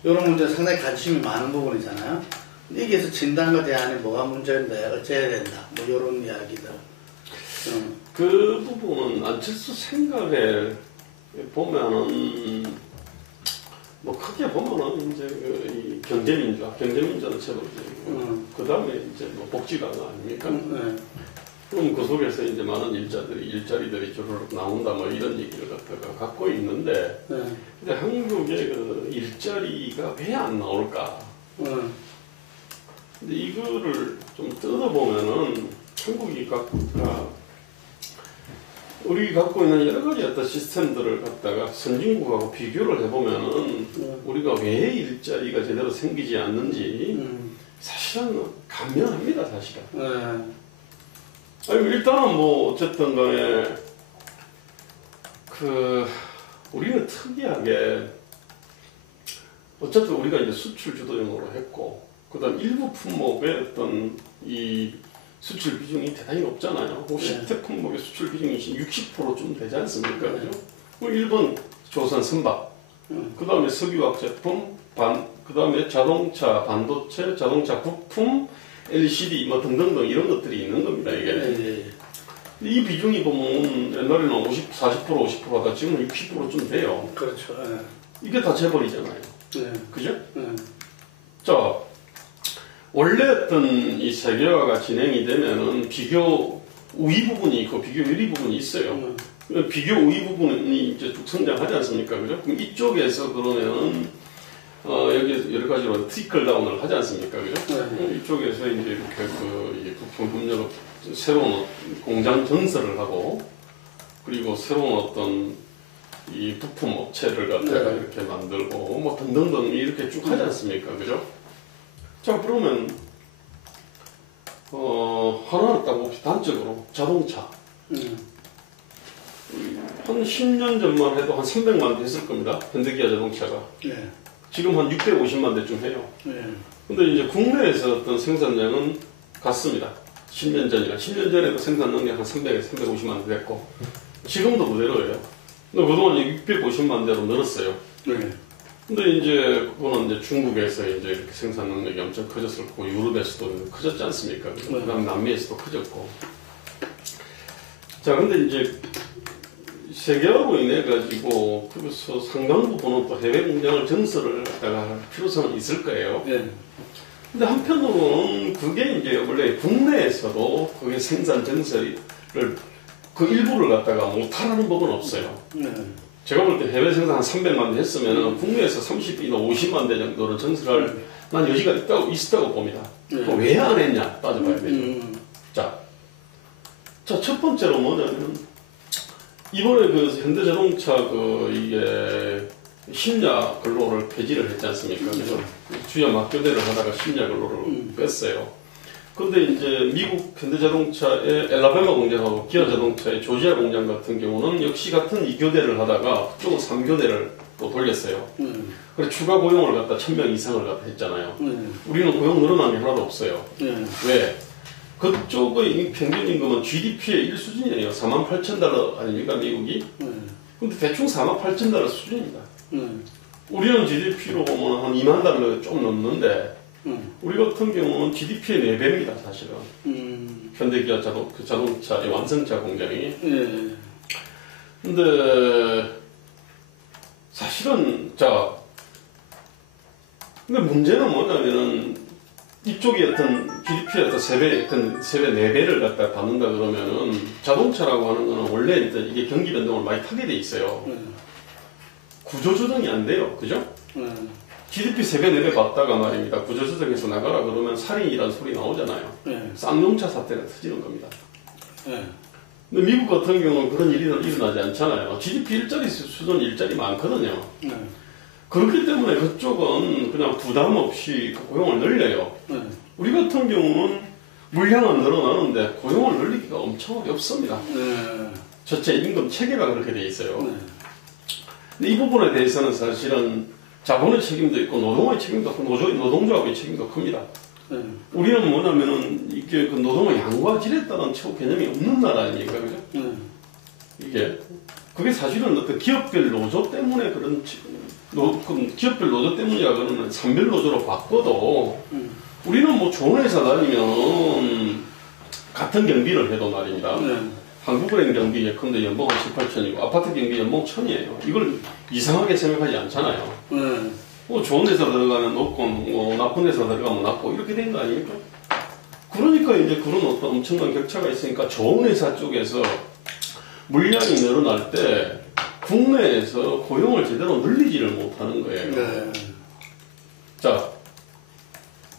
이런 문제 상당히 관심이 많은 부분이잖아요. 근데 여기에서 진단과 대안이 뭐가 문제인데 어째야 된다, 뭐 이런 이야기들. 그 부분은 안철수 생각에 보면은 뭐 크게 보면은 이제 이 경제민주는 최고죠. 그 다음에 이제 뭐 복지가 아닙니까? 그럼 그 속에서 이제 많은 일자리들이 주르륵 나온다 뭐 이런 얘기를 갖다가 갖고 있는데, 근데 한국의 그 일자리가 왜 안 나올까? 근데 이거를 좀 뜯어보면은 한국이 우리 갖고 있는 여러 가지 어떤 시스템들을 갖다가 선진국하고 비교를 해보면은 우리가 왜 일자리가 제대로 생기지 않는지 사실은 간면합니다, 사실은. 일단은 뭐 어쨌든 간에 우리는 특이하게 어쨌든 우리가 이제 수출 주도형으로 했고, 그다음 일부 품목의 어떤 이 수출 비중이 대단히 높잖아요. 10대 품목의 수출 비중이 60%좀 되지 않습니까? 그죠? 일본 조선 선박, 그 다음에 석유화학 제품, 그 다음에 자동차, 반도체, 자동차 부품, LCD 뭐 등등등 이런 것들이 있는 겁니다, 이게. 이 비중이 보면 옛날에는 40%, 50% 하다 지금은 60%좀 돼요. 그렇죠. 이게 다 재벌이잖아요. 그죠? 자, 원래 어떤 이 세계화가 진행이 되면은 비교 우위 부분이 있고 비교 유리 부분이 있어요. 비교 우위 부분이 이제 쭉 성장하지 않습니까? 그죠? 그럼 이쪽에서 그러면은 여기 여러 가지로 트리클 다운을 하지 않습니까? 그죠? 이쪽에서 이제 이렇게 부품 협력 새로운 공장 건설을 하고, 그리고 새로운 어떤 이 부품 업체를 갖다가 이렇게 만들고 뭐 등등등 이렇게 쭉 하지 않습니까? 그죠? 자, 그러면 하나는 딱 봅시다. 단적으로 자동차. 한 10년 전만 해도 한 300만 대 했을 겁니다. 현대기아 자동차가. 지금 한 650만 대쯤 해요. 근데 이제 국내에서 어떤 생산량은 같습니다. 10년 전이나 10년 전에도 생산 능력 한 300에서 350만 대 됐고, 지금도 그대로예요. 근데 그동안 650만 대로 늘었어요. 근데 이제 그거는 이제 중국에서 이제 이렇게 생산 능력이 엄청 커졌을 거고, 유럽에서도 커졌지 않습니까? 그다음 남미에서도 커졌고. 자, 근데 이제 세계화로 인해 가지고 그래서 상당 부분은 또 해외 공장을 증설을 갖다가 할 필요성은 있을 거예요. 근데 한편으로는 그게 이제 원래 국내에서도 그게 생산 증설을 그 일부를 갖다가 못하라는 법은 없어요. 제가 볼 때 해외 생산 한 300만 대 했으면 국내에서 30이나 50만 대 정도를 증설할 난 여지가 있다고 봅니다. 왜 안 했냐 따져봐야 되죠. 자, 첫 번째로 뭐냐면 이번에 그 현대자동차 이게 심야 근로를 폐지를 했지 않습니까? 그죠? 주요 막교대를 하다가 심야 근로를 뺐어요. 근데 이제 미국 현대자동차의 엘라베마 공장하고 기아자동차의 조지아 공장 같은 경우는 역시 같은 2교대를 하다가 그쪽은 3교대를 또 돌렸어요. 그래서 추가 고용을 갖다 1000명 이상을 갖다 했잖아요. 우리는 고용 늘어난 게 하나도 없어요. 왜? 그쪽의 평균 임금은 GDP의 1수준이에요. 48,000달러 아닙니까, 미국이? 근데 대충 48,000달러 수준입니다. 우리는 GDP로 보면 한 2만 달러 좀 넘는데 우리 같은 경우는 GDP의 4배입니다, 사실은. 현대기아 자동차의 완성차 공장이. 근데 사실은 근데 문제는 뭐냐면은 이쪽이 어떤 GDP의 어떤 세배 4배를 갖다 받는다 그러면은 자동차라고 하는 거는 원래 이게 경기 변동을 많이 타게 돼 있어요. 구조조정이 안 돼요. 그죠? GDP 3배, 4배 받다가 말입니다. 구조조정해서 나가라 그러면 살인이라는 소리 나오잖아요. 쌍용차 사태가 터지는 겁니다. 근데 미국 같은 경우는 그런 일이 일어나지 않잖아요. GDP 일자리 수준 일자리 많거든요. 그렇기 때문에 그쪽은 그냥 부담 없이 고용을 늘려요. 우리 같은 경우는 물량은 늘어나는데 고용을 늘리기가 엄청 어렵습니다. 전체 임금 체계가 그렇게 돼 있어요. 근데 이 부분에 대해서는 사실은 자본의 책임도 있고 노동의 책임도 있고 노동조합의 책임도 큽니다. 우리는 뭐냐면은 이게 그 노동의 양과 질에 따른 최고 개념이 없는 나라 아닙니까, 그죠? 그게 사실은 어떤 기업별 노조 때문에 기업별 노조 때문이라 그러면 산별 노조로 바꿔도 우리는 뭐 좋은 회사 다니면 같은 경비를 해도 말입니다. 한국은행 경비 예컨대 연봉 한 7, 8천이고 아파트 경비 연봉 1,000이에요. 이걸 이상하게 생각하지 않잖아요. 뭐 좋은 데서 들어가면 높고 뭐 나쁜 데서 들어가면 낮고 이렇게 된 거 아닙니까? 그러니까 이제 그런 어떤 엄청난 격차가 있으니까 좋은 회사 쪽에서 물량이 늘어날 때 국내에서 고용을 제대로 늘리지를 못하는 거예요.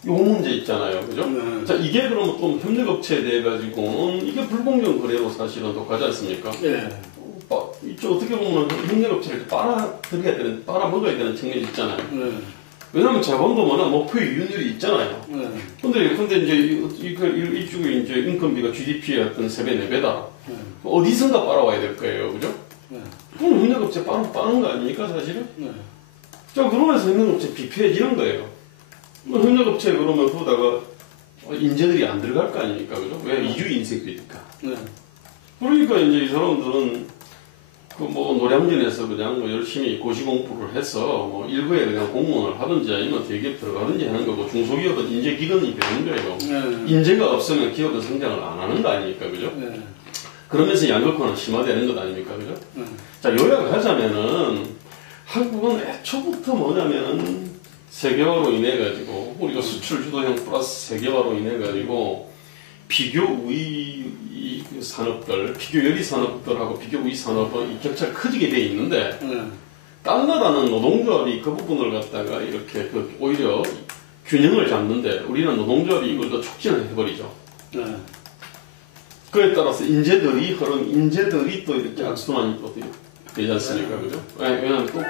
요 문제 있잖아요. 그죠? 이게 그러면 또 협력업체에 대해 가지고는 이게 불공정 거래로 사실은 독하지 않습니까? 이쪽 어떻게 보면 협력업체를 빨아먹어야 되는 측면이 있잖아요. 왜냐면 자본도 워낙 목표 이윤율이 있잖아요. 근데 이제 이쪽에 이제 인건비가 GDP의 어떤 3배, 4배다. 어디선가 빨아와야 될 거예요. 그죠? 그럼 협력업체 빠는 거 아닙니까, 사실은? 그러면서 협력업체 비폐해지는 거예요. 협력업체 그러면 그러다가 인재들이 안 들어갈 거 아닙니까, 그죠? 왜? 이주 인색이니까. 그러니까 이제 이 사람들은 뭐 노량진에서 그냥 뭐 열심히 고시공부를 해서 뭐 일부에 그냥 공무원을 하든지 아니면 대기업 들어가든지 하는 거고 중소기업은 인재기관이 되는 거예요. 인재가 없으면 기업은 성장을 안 하는 거 아닙니까, 그죠? 그러면서 양극화는 심화되는 것 아닙니까, 그죠? 요약을 하자면은 한국은 애초부터 뭐냐면은 세계화로 인해 가지고 우리가 수출 주도형 플러스 세계화로 인해 가지고 비교 우위 산업들, 비교 열의 산업들하고 비교 우위 산업은 이 격차가 커지게 돼 있는데 다른 나라는 노동조합이 그 부분을 갖다가 이렇게 오히려 균형을 잡는데 우리는 노동조합이 이걸 더 촉진을 해버리죠. 그에 따라서 인재들이 또 이렇게 악순환이 또 되지 않습니까, 그죠? 왜냐하면 또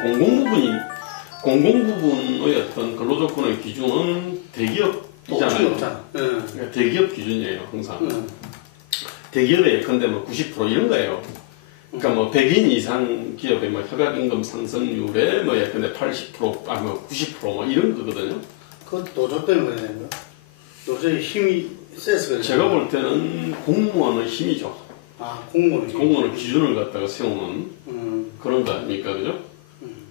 공공부분의 어떤 근로조건의 기준은 대기업이잖아요. 그러니까 대기업 기준이에요, 항상. 대기업의 예컨대 뭐 90% 이런 거예요. 그러니까 뭐 100인 이상 기업의 뭐 협약임금 상승률에 뭐 예컨대 80%, 90% 뭐 이런 거거든요. 그건 노조 때문에 그러는 거예요? 노조의 힘이 세서 제가 볼 때는 공무원의 힘이죠. 공무원의 기준을 갖다가 세우는 그런 거 아닙니까, 그죠?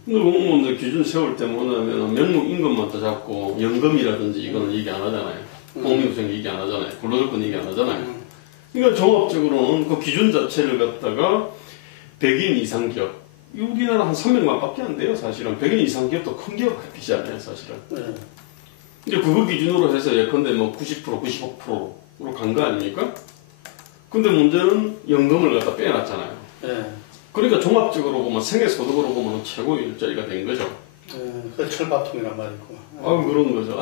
근데 공무원들 기준 세울 때 뭐냐면 명목 임금만 더 잡고 연금이라든지 이거는 얘기 안 하잖아요. 복리후생 얘기 안 하잖아요. 근로조건 얘기 안 하잖아요. 그러니까 종합적으로는 그 기준 자체를 갖다가 100인 이상 기업, 우리나라 한 300만 밖에 안 돼요, 사실은. 100인 이상 기업도 큰 기업 같지않아요, 사실은. 이제 그거 기준으로 해서 예컨대 뭐 90%, 95%로 간 거 아닙니까? 근데 문제는 연금을 갖다 빼놨잖아요. 그러니까 종합적으로 보면 생애소득으로 보면 최고 일자리가 된 거죠. 그 철밥통이란 말이고. 그런 거죠.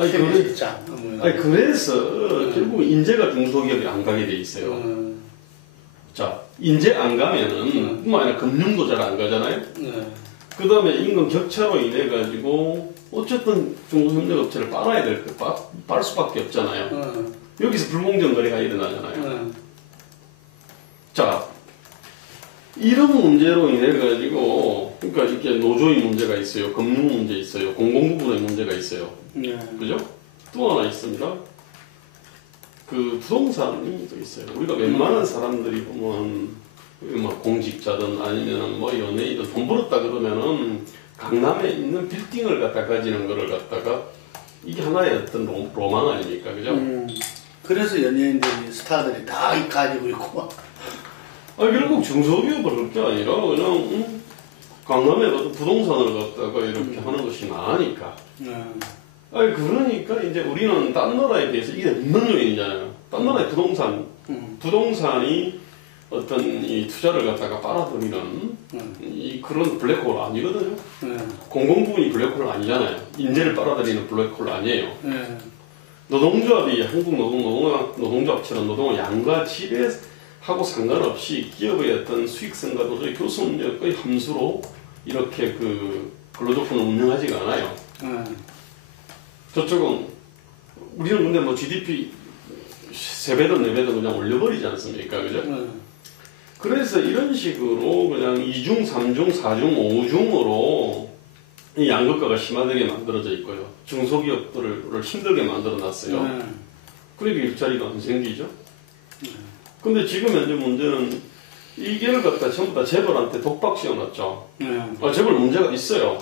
그래서 결국 인재가 중소기업이 안 가게 돼 있어요. 인재 안 가면은 뿐만 아니라 금융도 잘 안 가잖아요. 그 다음에 임금 격차로 인해 가지고 어쨌든 중소협력업체를 빨 수밖에 없잖아요. 여기서 불공정 거래가 일어나잖아요. 이런 문제로 인해 가지고 그러니까 이렇게 노조의 문제가 있어요, 금융 문제 있어요, 공공부문의 문제가 있어요. 그죠? 또 하나 있습니다. 그 부동산이 또 있어요. 우리가 웬만한 사람들이 보면 뭐 공직자든 아니면 뭐 연예인이든 돈 벌었다 그러면은 강남에 있는 빌딩을 갖다 가지는 거를 갖다가 이게 하나의 어떤 로망 아닙니까? 그죠? 그래서 연예인들이, 스타들이 다 가지고 있고. 결국 중소기업을 할 게 아니라 그냥 강남에 어떤 부동산을 갖다가 이렇게 하는 것이 나으니까. 그러니까 이제 우리는 딴 나라에 비해서 이게 없는 요인이잖아요. 딴 나라의 부동산이 어떤 이 투자를 갖다가 빨아들이는 그런 블랙홀 아니거든요. 공공부문이 블랙홀 아니잖아요. 인재를 빨아들이는 블랙홀 아니에요. 노동조합이 한국 노동조합처럼 노동을 양과 질하고 상관없이 기업의 어떤 수익성과 노조의 교섭력의 함수로 이렇게 그 근로조건을 운영하지가 않아요. 저쪽은 우리는 근데 뭐 GDP 3배든 4배든 그냥 올려버리지 않습니까? 그죠? 그래서 이런 식으로 그냥 2중, 3중, 4중, 5중으로 이 양극화가 심화되게 만들어져 있고요. 중소기업들을 힘들게 만들어 놨어요. 그러니까 일자리가 안 생기죠. 근데 지금 현재 문제는 이게를 갖다 전부 다 재벌한테 독박 씌워놨죠. 재벌 문제가 있어요.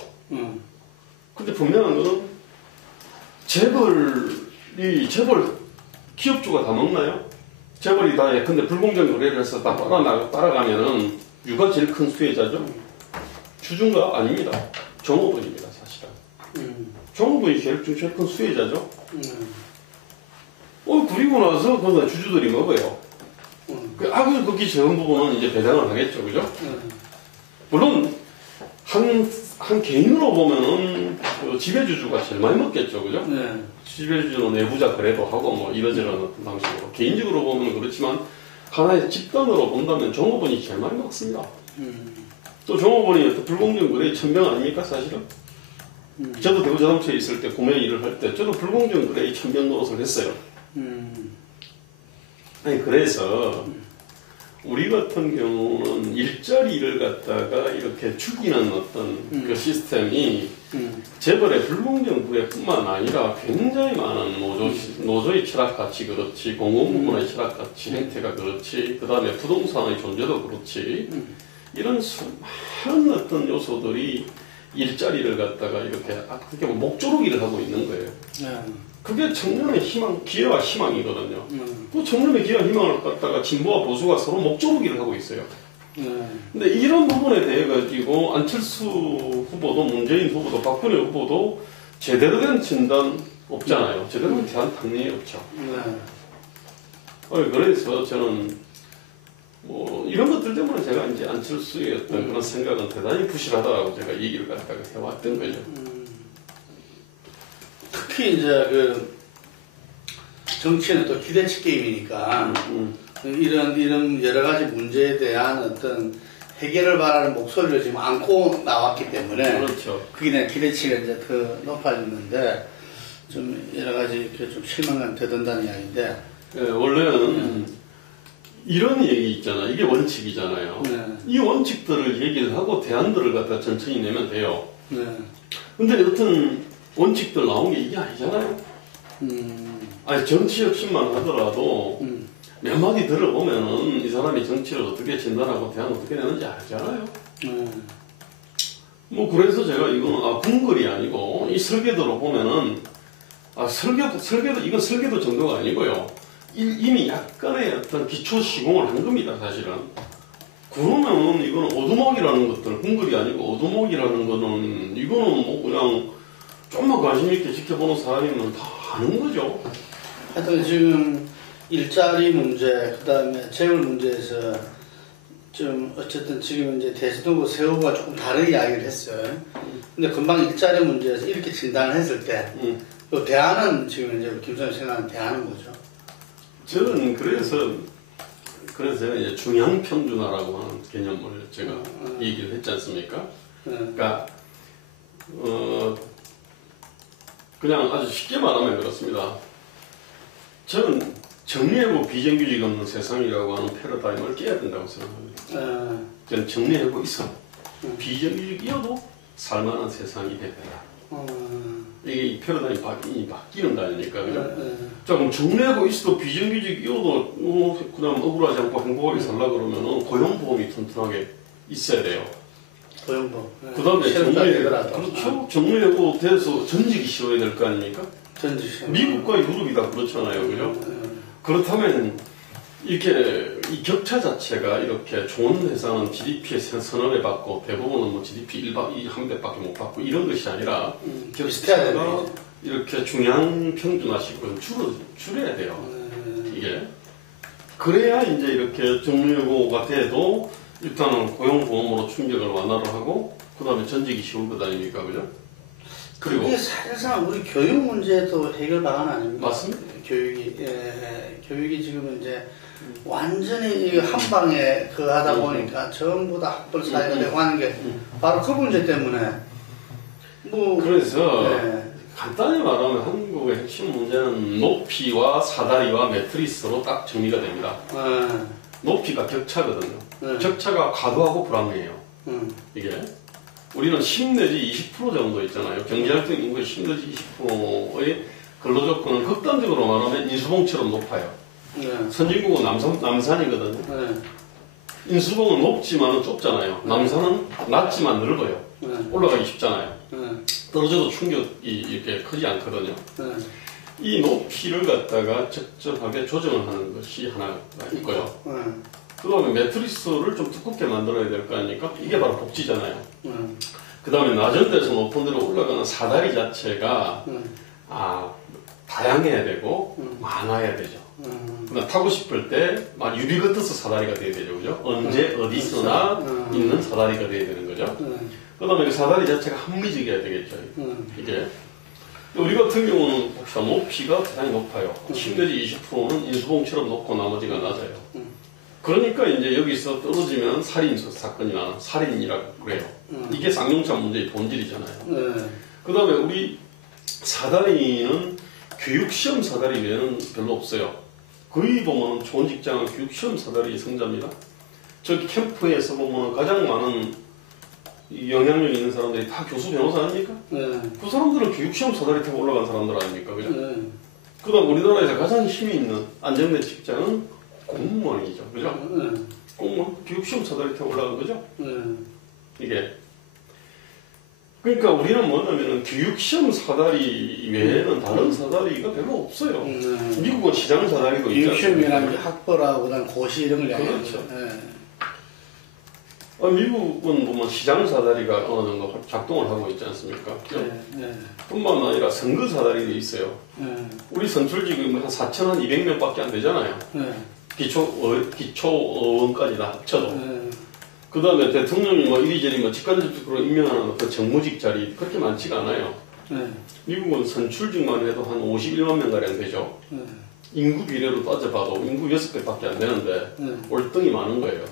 근데 분명한 거는 재벌 기업주가 다 먹나요? 재벌이 다 근데 불공정 거래를 해서 다 따라가면은 누가 제일 큰 수혜자죠? 주주가 아닙니다. 종업원입니다, 사실은. 종업원이 제일 큰 수혜자죠? 그리고 나서 그건 주주들이 먹어요. 거기 적은 부분은 이제 배당을 하겠죠, 그죠? 물론, 한 개인으로 보면은 그 지배주주가 제일 많이 먹겠죠, 그죠? 지배주주는 내부자 거래도 하고 뭐 이러저런 어떤 방식으로. 개인적으로 보면 그렇지만 하나의 집단으로 본다면 종업원이 제일 많이 먹습니다. 또 종업원이 불공정 거래 천명 아닙니까, 사실은? 저도 대우자동차에 있을 때 구매 일을 할 때 저도 불공정 거래의 천명 노릇을 했어요. 그래서 우리 같은 경우는 일자리를 갖다가 이렇게 죽이는 어떤 그 시스템이 재벌의 불공정 부에뿐만 아니라 굉장히 많은 노조의 철학 가치 그렇지, 공공부문의 철학 가치 행태가 그렇지, 그 다음에 부동산의 존재도 그렇지, 이런 많은 어떤 요소들이 일자리를 갖다가 이렇게 그게 목조르기를 하고 있는 거예요. 그게 청년의 희망, 기회와 희망이거든요. 그 청년의 기회와 희망을 갖다가 진보와 보수가 서로 목조르기를 하고 있어요. 근데 이런 부분에 대해 가지고 안철수 후보도 문재인 후보도 박근혜 후보도 제대로 된 진단 없잖아요. 제대로 된 대안 당연히 없죠. 그래서 저는 뭐 이런 것들 때문에 제가 이제 안철수의 어떤 그런 생각은 대단히 부실하다고 제가 얘기를 갖다가 해왔던 거죠. 특히 이제 그 정치는 또 기대치 게임이니까 이런 여러 가지 문제에 대한 어떤 해결을 바라는 목소리를 지금 안고 나왔기 때문에 그렇죠. 그게 대한 기대치가 이제 더 높아졌는데 좀 여러 가지 이렇게 좀 실망감 되던다는 이야기인데. 원래는 이런 얘기 있잖아. 이게 원칙이잖아요. 이 원칙들을 얘기를 하고 대안들을 갖다 천천히 내면 돼요. 근데 여튼 원칙들 나온 게 이게 아니잖아요. 정치 혁신만 하더라도 몇 마디 들어보면은 이 사람이 정치를 어떻게 진단하고 대안 어떻게 내는지 알잖아요. 뭐 그래서 제가 이거는 궁궐이 아니고 이 설계도로 보면은 설계도 이건 설계도 정도가 아니고요. 이미 약간의 어떤 기초 시공을 한 겁니다, 사실은. 그러면은 이거는 오두막이라는 것들, 궁궐이 아니고 오두막이라는 거는 이거는 뭐 그냥 좀만 관심 있게 지켜보는 사람이면 다 아는 거죠. 하여튼 지금 일자리 문제, 그 다음에 재벌 문제에서 좀 어쨌든 지금 이제 대세도 세우가 조금 다른 이야기를 했어요. 근데 금방 일자리 문제에서 이렇게 진단을 했을 때, 또 대안은 지금 이제 김선영 생각하는 대안은 뭐죠? 저는 그래서 제가 이제 중향평준화라고 하는 개념을 제가 얘기를 했지 않습니까? 그러니까 그냥 아주 쉽게 말하면 그렇습니다. 저는 정리하고 비정규직 없는 세상이라고 하는 패러다임을 깨야 된다고 생각합니다. 저는 정리하고 있어. 비정규직이어도 살만한 세상이 되더라. 이게 이 패러다임이 바뀌는 거 아닙니까? 자, 그럼 정리하고 있어도 비정규직이어도 그다음 억울하지 않고 행복하게 살라 그러면은 고용보험이 튼튼하게 있어야 돼요. 고용보험. 그 다음에 그렇죠. 정리하고 돼서 전직이 싫어야 될 거 아닙니까? 미국과 유럽이 다 그렇잖아요, 그죠? 그렇다면 이렇게 이 격차 자체가 이렇게 좋은 회사는 GDP에 서너 배 받고 대부분은 뭐 GDP 한 배밖에 못 받고 이런 것이 아니라 격차가 이렇게 중량 평준화식은 줄여야 돼요. 이게 그래야 이제 이렇게 정리해고가 돼도 일단은 고용보험으로 충격을 완화를 하고 그 다음에 전직이 쉬울 것 아닙니까, 그죠? 그리고 그게 사실상 우리 교육 문제도 해결 방안 아닙니까? 맞습니다. 교육이 지금 이제 완전히 한 방에 그 하다 보니까 전부 다 학벌 사회가 되고 하는 게 바로 그 문제 때문에 뭐 그래서 간단히 말하면 한국의 핵심 문제는 높이와 사다리와 매트리스로 딱 정리가 됩니다. 높이가 격차거든요. 격차가 과도하고 불합리해요. 이게 우리는 10 내지 20% 정도 있잖아요. 경제활동 인구의 10 내지 20%의 근로조건은 극단적으로 말하면 인수봉처럼 높아요. 선진국은 남산이거든요. 인수봉은 높지만은 좁잖아요. 남산은 낮지만 넓어요. 올라가기 쉽잖아요. 떨어져도 충격이 이렇게 크지 않거든요. 이 높이를 갖다가 적절하게 조정을 하는 것이 하나가 있고요. 그 다음에 매트리스를 좀 두껍게 만들어야 될 거 아닙니까? 이게 바로 복지잖아요. 그 다음에 낮은 데서 높은 데로 올라가는 사다리 자체가 다양해야 되고 많아야 되죠. 그다음 타고 싶을 때 막 유비거트스 사다리가 돼야 되죠, 그죠? 언제 어디서나 있는 사다리가 돼야 되는 거죠. 그다음에 그 사다리 자체가 합리적이어야 되겠죠. 이게 우리 같은 경우는 봅시다. 높이가 대단히 높아요. 10 내지 20%는 인수봉처럼 높고 나머지가 낮아요. 그러니까 이제 여기서 떨어지면 살인 사건이나 살인이라고 그래요. 이게 쌍용차 문제의 본질이잖아요. 그다음에 우리 사다리는 교육시험 사다리 외에는 별로 없어요. 거의 보면 좋은 직장은 교육시험 사다리 성자입니다. 저기 캠프에서 보면 가장 많은 영향력 있는 사람들이 다 교수 변호사 아닙니까? 그 사람들은 교육시험 사다리 타고 올라간 사람들 아닙니까? 그죠? 그 다음 우리나라에서 가장 힘이 있는 안정된 직장은 공무원이죠. 그죠? 공무원? 교육시험 사다리 타고 올라간 거죠? 이게. 그러니까 우리는 뭐냐면은 교육시험 사다리 외에는 다른 사다리가 별로 없어요. 미국은 시장 사다리도 있죠. 교육시험이랑 학벌하고 그다음 고시 이런 걸 그렇죠. 미국은 보면 시장 사다리가 어느 정도 작동을 하고 있지 않습니까? 뿐만 아니라 선거 사다리도 있어요. 우리 선출직이 한 4,200명밖에 안 되잖아요. 기초의원까지 다 합쳐도. 그 다음에 대통령이 뭐 이리저리 뭐 직간접적으로 임명하는 그 정무직 자리 그렇게 많지가 않아요. 미국은 선출직만 해도 한 51만 명가량 되죠. 인구 비례로 따져봐도 인구 6배밖에 안 되는데 월등히 많은 거예요.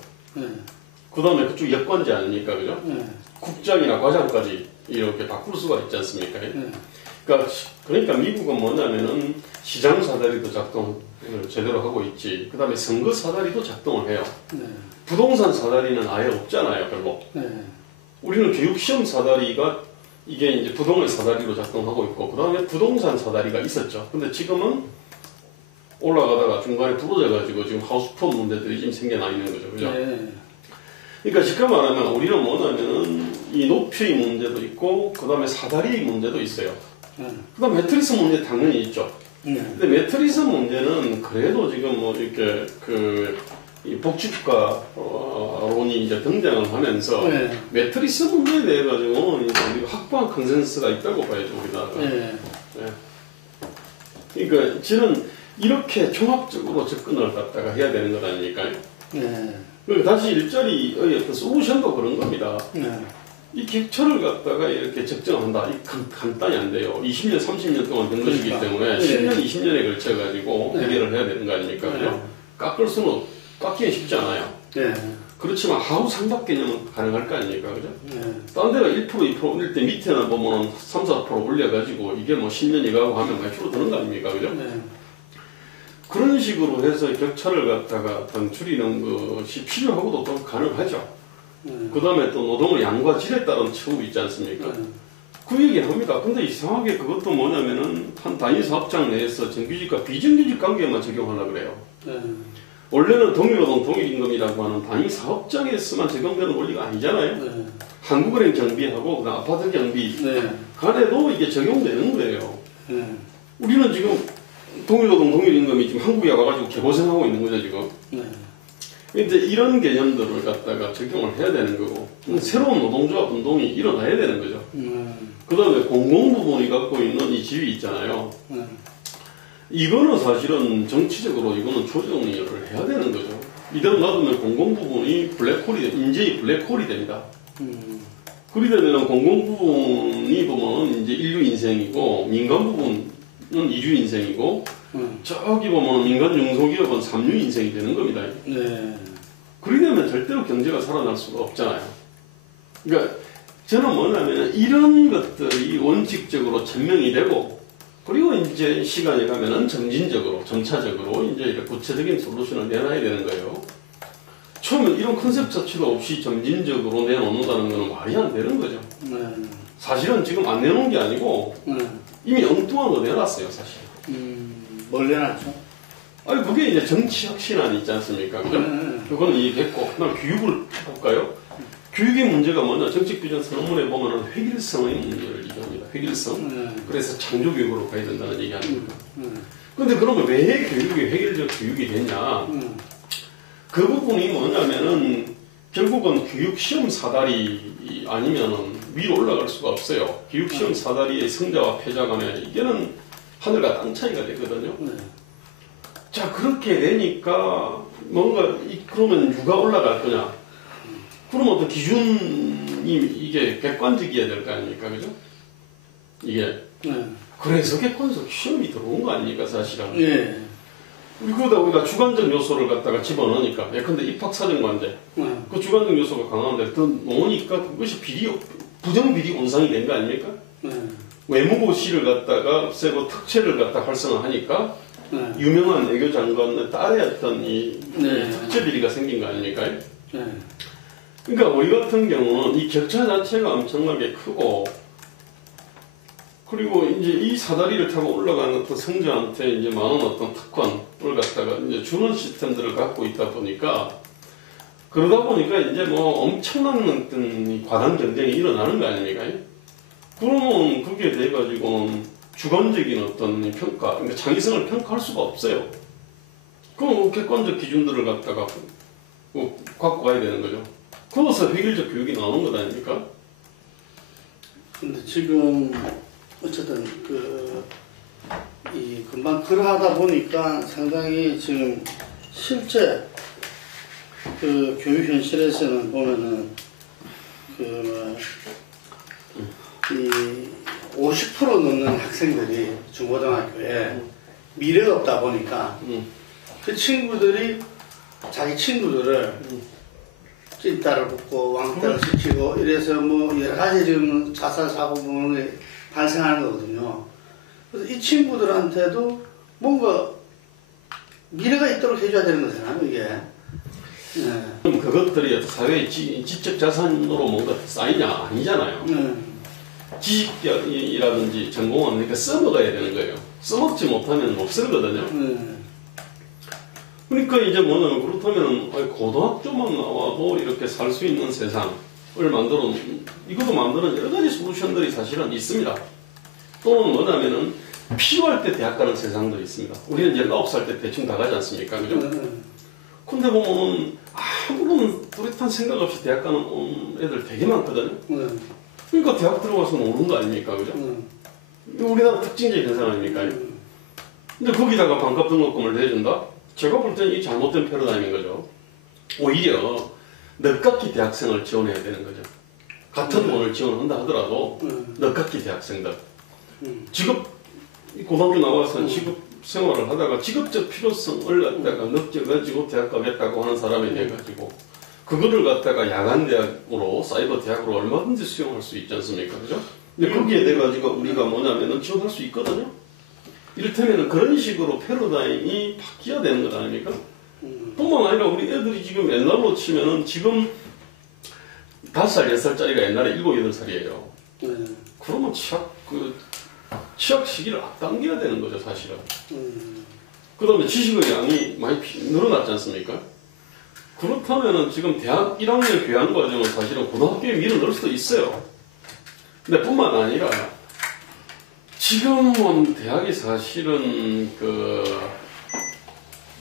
그 다음에 그쪽 여권제 아닙니까? 그죠? 국장이나 과장까지 이렇게 바꿀 수가 있지 않습니까? 그러니까 미국은 뭐냐면은 시장 사다리도 작동을 제대로 하고 있지. 그 다음에 선거 사다리도 작동을 해요. 부동산 사다리는 아예 없잖아요, 별로. 우리는 교육시험 사다리가 이게 이제 부동의 사다리로 작동하고 있고, 그 다음에 부동산 사다리가 있었죠. 근데 지금은 올라가다가 중간에 부러져가지고 지금 하우스폰 문제들이 지금 생겨나 있는 거죠, 그죠? 그러니까 쉽게 말하면 우리는 뭐냐면은 이 높이의 문제도 있고, 그 다음에 사다리의 문제도 있어요. 그 다음 매트리스 문제 당연히 있죠. 근데 매트리스 문제는 그래도 지금 뭐 이렇게 이 복지국가론이 이제 등장을 하면서 매트리스 문제에 대해 가지고 이제 확고한 컨센서스가 있다고 봐야죠, 우리나라가. 그러니까 저는 이렇게 종합적으로 접근을 갖다가 해야 되는 것 아닙니까? 다시 일자리의 어떤 솔루션도 그런 겁니다. 이 격차를 갖다가 이렇게 적정한다. 이 간단히 안 돼요. 20년, 30년 동안 된 것이기 때문에 10년, 20년에 걸쳐가지고 해결을 해야 되는 거 아닙니까? 깎을 수는 깎기가 쉽지 않아요. 그렇지만 하루 상박 개념은 가능할 거 아닙니까? 그죠? 딴 데가 1%, 2% 올릴 때 밑에는 보면 3, 4% 올려가지고 이게 뭐 10년이 가고 하면 몇 프로 드는 거 아닙니까? 그죠? 그런 식으로 해서 격차를 갖다가 줄이는 것이 필요하고도 또 가능하죠. 그 다음에 또 노동의 양과 질에 따른 처우 있지 않습니까? 그 얘기를 합니다. 근데 이상하게 그것도 뭐냐면은 한 단위 사업장 내에서 정규직과 비정규직 관계만 적용하려고 그래요. 원래는 동일노동 동일임금이라고 하는 단위 사업장에서만 적용되는 원리가 아니잖아요. 한국은행 경비하고 그다음 아파트 경비 간에도 이게 적용되는 거예요. 우리는 지금 동일노동 동일임금이 지금 한국에 와가지고 개고생하고 있는 거죠 지금. 이제 이런 개념들을 갖다가 적용을 해야 되는 거고 새로운 노동조합 운동이 일어나야 되는 거죠. 그 다음에 공공부문이 갖고 있는 이 지위 있잖아요. 이거는 사실은 정치적으로 이거는 조정을 해야 되는 거죠. 이대로 놔두면 공공부문이 인재의 블랙홀이 됩니다. 그리 되면 공공부문이 보면 이제 인류 인생이고 민간부문은 이류 인생이고 저기 보면 민간 중소기업은 삼류 인생이 되는 겁니다. 네. 그리 되면 절대로 경제가 살아날 수가 없잖아요. 그러니까 저는 뭐냐면 이런 것들이 원칙적으로 천명이 되고 그리고 이제 시간이 가면은 점진적으로 점차적으로 이제 구체적인 솔루션을 내놔야 되는 거예요. 처음에 이런 컨셉 자체가 없이 점진적으로 내놓는다는 것은 말이 안 되는 거죠. 사실은 지금 안 내놓은 게 아니고 이미 엉뚱한 거 내놨어요, 사실. 뭘 내놨죠? 아니 그게 이제 정치 혁신안이 있지 않습니까? 그거는 이해됐고 그다음 교육을 볼까요? 교육의 문제가 뭐냐? 정책비전 선언문에 보면은 획일성의 문제를 얘기합니다. 획일성. 그래서 창조교육으로 가야 된다는 얘기하는 거예요. 근데 그러면 왜 교육이 획일적 교육이 됐냐? 그 부분이 뭐냐면은 결국은 교육시험 사다리 아니면은 위로 올라갈 수가 없어요. 교육시험 사다리의 승자와 패자 간에 이게는 하늘과 땅 차이가 되거든요. 자, 그렇게 되니까 뭔가 그러면 누가 올라갈 거냐? 그러면 어떤 기준이 이게 객관적이어야 될 거 아닙니까? 그죠? 이게. 그래서 객관적 시험이 들어온 거 아닙니까? 사실은. 예. 그러다 우리가 주관적 요소를 갖다가 집어넣으니까 예컨대 입학사정관제 그 주관적 요소가 강한데 더 놓으니까 그것이 부정비리 온상이 된 거 아닙니까? 외무고시를 갖다가 없애고 특채를 갖다 활성화하니까 유명한 외교 장관의 딸이었던 이 특채 비리가 생긴 거 아닙니까? 그러니까 우리 같은 경우는 이 격차 자체가 엄청나게 크고 그리고 이제 이 사다리를 타고 올라가는 어떤 성자한테 이제 많은 어떤 특권을 갖다가 이제 주는 시스템들을 갖고 있다 보니까 그러다 보니까 이제 뭐 엄청난 어떤 과당 경쟁이 일어나는 거 아닙니까? 그러면 그게 돼가지고 주관적인 어떤 평가, 그러니까 창의성을 평가할 수가 없어요. 그럼 객관적 기준들을 갖다가 갖고 가야 되는 거죠. 그래서 획일적 교육이 나오는 것 아닙니까? 근데 지금 어쨌든 이 금방 그러하다 보니까 상당히 지금 실제 그 교육 현실에서는 보면은 이 50% 넘는 학생들이 중고등학교에 미래가 없다 보니까 그 친구들이 자기 친구들을 찐따를 붙고 왕따를 시키고 이래서 뭐 여러 가지 지금 자살 사고 부분이 발생하는 거거든요. 그래서 이 친구들한테도 뭔가 미래가 있도록 해줘야 되는 거잖아요, 이게. 그럼 그것들이 사회의 지적 자산으로 뭔가 쌓이냐? 아니잖아요. 지식이라든지 전공은 그러니까 써먹어야 되는 거예요. 써먹지 못하면 없어거든요. 그러니까 이제 뭐냐면 그렇다면 고등학교만 나와도 이렇게 살 수 있는 세상을 이것도 만드는 여러 가지 솔루션들이 사실은 있습니다. 또는 뭐냐면은 필요할 때 대학 가는 세상도 있습니다. 우리는 19살 때 대충 다 가지 않습니까? 그죠? 근데 보면 아무런 뚜렷한 생각 없이 대학 가는 애들 되게 많거든요. 그러니까 대학 들어가서 노는 거 아닙니까? 그죠? 우리나라 특징적인 현상 아닙니까? 근데 거기다가 반값 등록금을 내준다? 제가 볼 때는 이 잘못된 패러다임인 거죠. 오히려 늦깎이 대학생을 지원해야 되는 거죠. 같은 돈을 지원한다 하더라도 늦깎이 대학생들. 고등학교 나와서 직업 생활을 하다가 직업적 필요성을 갖다가 느껴가지고 대학 가겠다고 하는 사람이 돼가지고 그거를 갖다가 야간 대학으로 사이버 대학으로 얼마든지 수용할 수 있지 않습니까? 그죠? 근데 거기에 돼가지고 우리가 뭐냐면은 지원할 수 있거든요. 이를테면 그런 식으로 패러다임이 바뀌어야 되는 것 아닙니까? 뿐만 아니라 우리 애들이 지금 옛날로 치면은 지금 5살, 6살짜리가 옛날에 7, 8살이에요. 그러면 취학 시기를 앞당겨야 되는 거죠, 사실은. 그 다음에 지식의 양이 많이 늘어났지 않습니까? 그렇다면은 지금 대학 1학년 교양 과정은 사실은 고등학교에 밀어 넣을 수도 있어요. 근데 뿐만 아니라 지금은 대학이 사실은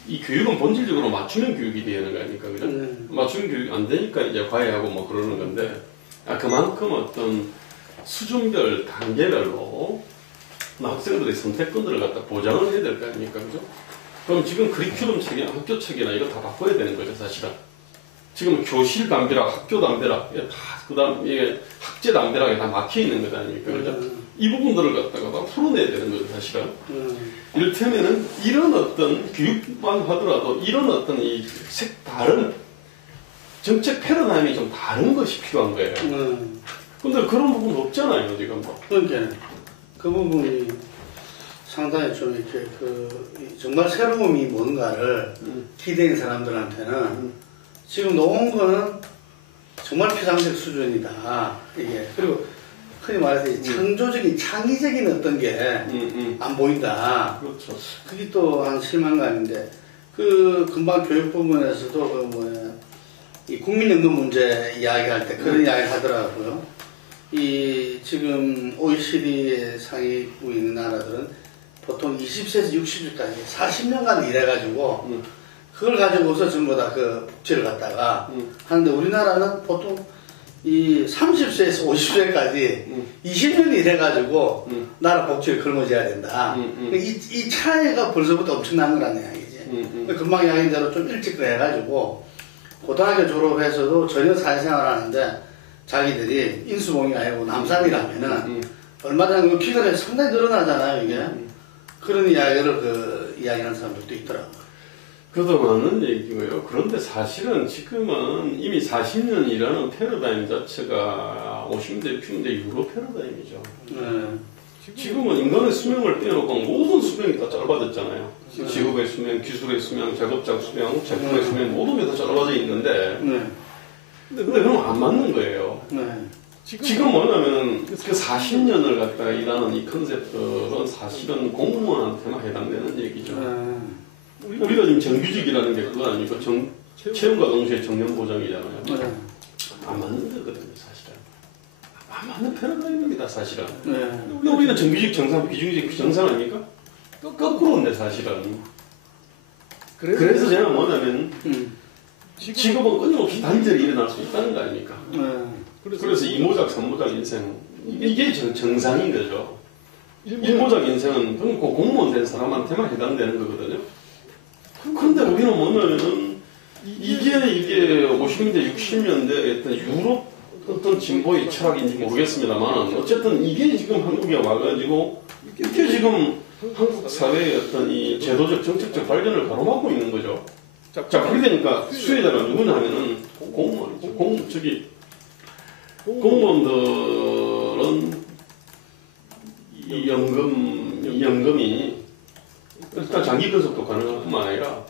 이 교육은 본질적으로 맞춤형 교육이 되는 거 아닙니까? 그죠? 맞춤형 교육이 안 되니까 이제 과외하고 뭐 그러는 건데, 그만큼 어떤 수준별, 단계별로 학생들의 선택권들을 갖다 보장을 해야 될 거 아닙니까? 그죠? 그럼 지금 커리큘럼 책이나 학교 책이나 이거 다 바꿔야 되는 거죠, 사실은. 지금 교실 담배락, 학교 담배락, 그 다음, 이게 학제 담배락에 다 막혀 있는 것 아닙니까? 그죠? 이 부분들을 갖다가 다 풀어내야 되는 거죠, 사실은. 이를테면은 이런 어떤 교육만 하더라도 이런 어떤 이 다른 정책 패러다임이 좀 다른 것이 필요한 거예요. 근데 그런 부분 없잖아요, 지금. 그러니까 그 부분이 상당히 좀 이렇게 정말 새로움이 뭔가를 기대는 사람들한테는 지금 놓은 거는 정말 피상적 수준이다. 이게. 그리고 흔히 말해서 창조적인, 창의적인 어떤 게 안 보인다. 그렇죠. 그게 또 한 실망감인데, 금방 교육 부분에서도 이 국민연금 문제 이야기할 때 그런 이야기를 하더라고요. 지금 OECD 상위국에 있는 나라들은 보통 20세에서 60세까지 40년간 일해가지고 그걸 가지고서 전부 다 복지를 갖다가 하는데 우리나라는 보통 이 30세에서 50세까지 20년 일해가지고 나라 복지를 걸머져야 된다. 이 차이가 벌써부터 엄청난 거라는 이야기지. 금방 이야기한 대로 좀 일찍 해가지고 고등학교 졸업해서도 전혀 사회생활 하는데 자기들이 인수공이 아니고 남산이라면은 얼마 전에 기간이 상당히 늘어나잖아요, 이게. 그런 이야기를 이야기하는 사람들도 있더라고요. 그도 많은 얘기고요. 그런데 사실은 지금은 이미 40년이라는 패러다임 자체가 50대, 60대 유로 패러다임이죠. 지금은 인간의 수명을 떼어놓고 모든 수명이 다 짧아졌잖아요. 직업의 수명, 기술의 수명, 작업장 수명, 제품의 수명 모든 게 다 짧아져 있는데 근데 그럼 안 맞는 거예요. 지금 뭐냐면 그 40년을 갖다가 일하는 이 컨셉들은 사실은 공무원한테만 해당되는 얘기죠. 우리가 지금 정규직이라는 게 그거 아니고 채용과 동시에 정년보장이잖아요. 안 맞는 거거든요, 사실은. 안 맞는 패러다임입니다, 사실은. 우리는 정규직 정상, 비정규직 비정상 아닙니까? 거꾸로인데, 사실은. 그래서 제가 뭐냐면 직업은 끊임없이 단절이 일어날 수 있다는 거 아닙니까? 그래서 이모작, 삼모작 인생 이게 정상인 거죠. 일모작 인생은 그 공무원 된 사람한테만 해당되는 거거든요. 그런데 우리는 뭐냐면은 이게 50년대, 60년대 어떤 유럽 어떤 진보의 철학인지 모르겠습니다만 어쨌든 이게 지금 한국에 와가지고 이게 지금 한국 사회의 어떤 이 제도적 정책적 발전을 가로막고 있는 거죠. 자, 그렇게 되니까 수혜자가 누구냐 하면은 공무원이죠. 공무원들은 이 연금이 일단 장기 근속도 가능할 뿐만 아니라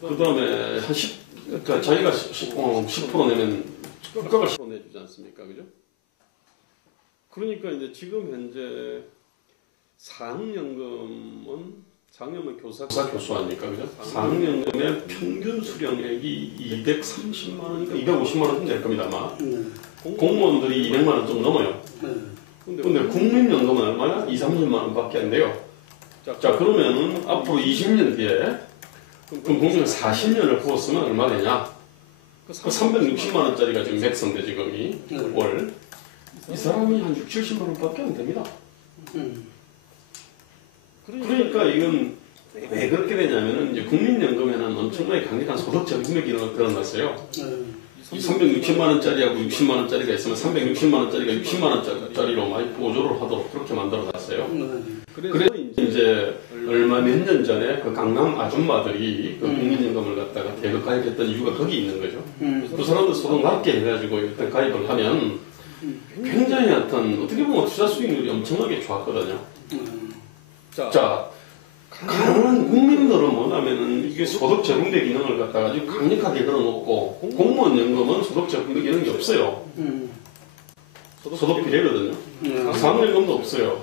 그 다음에 한 10, 그러니까 자기가 10% 내면 국가가 10% 내주지 않습니까? 그죠? 그러니까 이제 지금 현재 사학연금은 작년은 교수 아닙니까? 그죠? 사학연금의 평균 수령액이 230만 원이니까 250만 원 될 겁니다, 아마. 공무원들이 200만 원 좀 넘어요. 근데 국민연금은 얼마나? 2, 30만 원밖에 안 돼요. 자, 그러면은 앞으로 20년 뒤에 그럼 공중에 40년을 부었으면 얼마 되냐? 그 360만 원짜리가 지금 맥스인데 지금이 월. 이 사람이 한 6, 70만 원밖에 안 됩니다. 그러니까 이건 왜 그렇게 되냐면은 이제 국민연금에는 엄청나게 강력한 소득 적응력이 일어났어요. 이 360만 원짜리하고 60만 원짜리가 있으면 360만 원짜리가 60만 원짜리로 많이 보조를 하도록 그렇게 만들어놨어요. 그래서 이제 얼마 몇 년 전에 그 강남 아줌마들이 그 국민연금을 갖다가 대거 가입했던 이유가 거기 있는 거죠. 그 사람들 소득 낮게 해가지고 일단 가입을 하면 굉장히 어떻게 보면 투자 수익률이 엄청나게 좋았거든요. 자, 가난한 국민들은 뭐냐면은 이게 소득 적응대 기능을 갖다가 아주 강력하게 걸어놓고 공무원 연금은 소득 적응대 기능이 없어요. 소득 비례거든요. 사학연금도 없어요.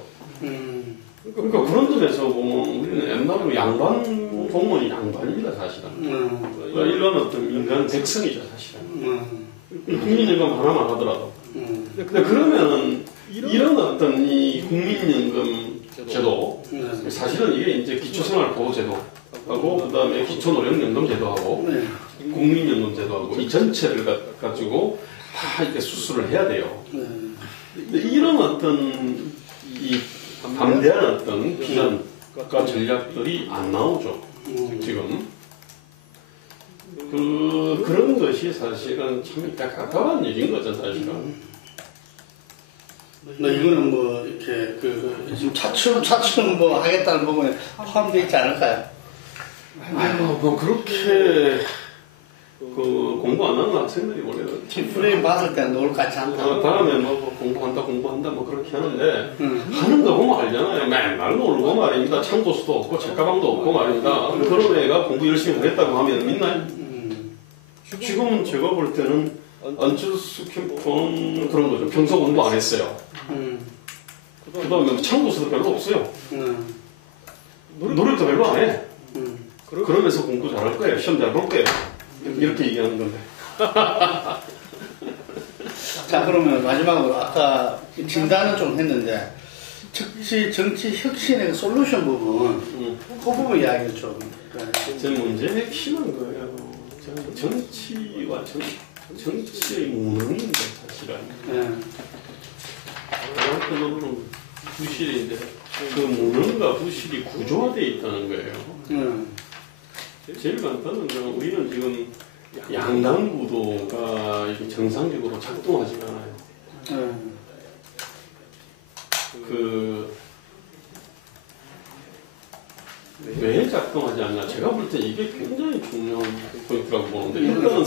그러니까 그런 점에서 보면 우리는 옛날에 양반 공무원이 양반입니다, 사실은. 이런 어떤 인간 백성이죠, 사실은. 국민연금 하나만 하더라도. 근데 그러면은 이런 어떤 이 국민연금 제도, 사실은 이게 이제 기초생활보호제도하고 그다음에 기초노령연금제도하고 국민연금제도하고 이 전체를 가지고 다 이렇게 수술을 해야 돼요. 근데 이런 어떤 이 담대한 어떤 비전과 전략들이 안 나오죠. 지금 그런 것이 사실은 참 가까운 일인 거죠, 사실은. 이거는 뭐 이렇게 지금 차츰 뭐 하겠다는 부분에 포함되어 있지 않을까요? 아이고 뭐 그렇게 공부 안 하는 학생들이 원래는 프레임 봤을 때는 노을 같지 않다. 다음에 뭐 공부한다 뭐 그렇게 하는데 하는 거 보면 알잖아요. 맨날 놀고 말입니다. 참고수도 없고 책가방도 없고 말입니다. 그런 애가 공부 열심히 하겠다고 하면 믿나요? 지금은 제가 볼 때는 안철수 캠프는 그런 거죠. 평소 공부 안 했어요. 그 다음에 참고수도 별로 없어요. 노력도 별로 안 해. 그러면서 공부 잘할 거예요. 시험 잘 볼 거예요. 이렇게 얘기하는 건데. 자, 그러면 마지막으로 아까 진단은 좀 했는데 정치 혁신의 그 솔루션 부분, 그 부분 이야기를 좀. 저는 문제의 핵심은 거예요. 저는 정치와 정치의 무능인데 사실은. 한편으로는 부실인데 그 무능과 부실이 구조화되어 있다는 거예요. 제일 간단한 건 우리는 지금 양당 구도가 이렇게 정상적으로 작동하지가 않아요. 왜 작동하지 않나? 제가 볼 때 이게 굉장히 중요한 포인트라고 보는데, 일단은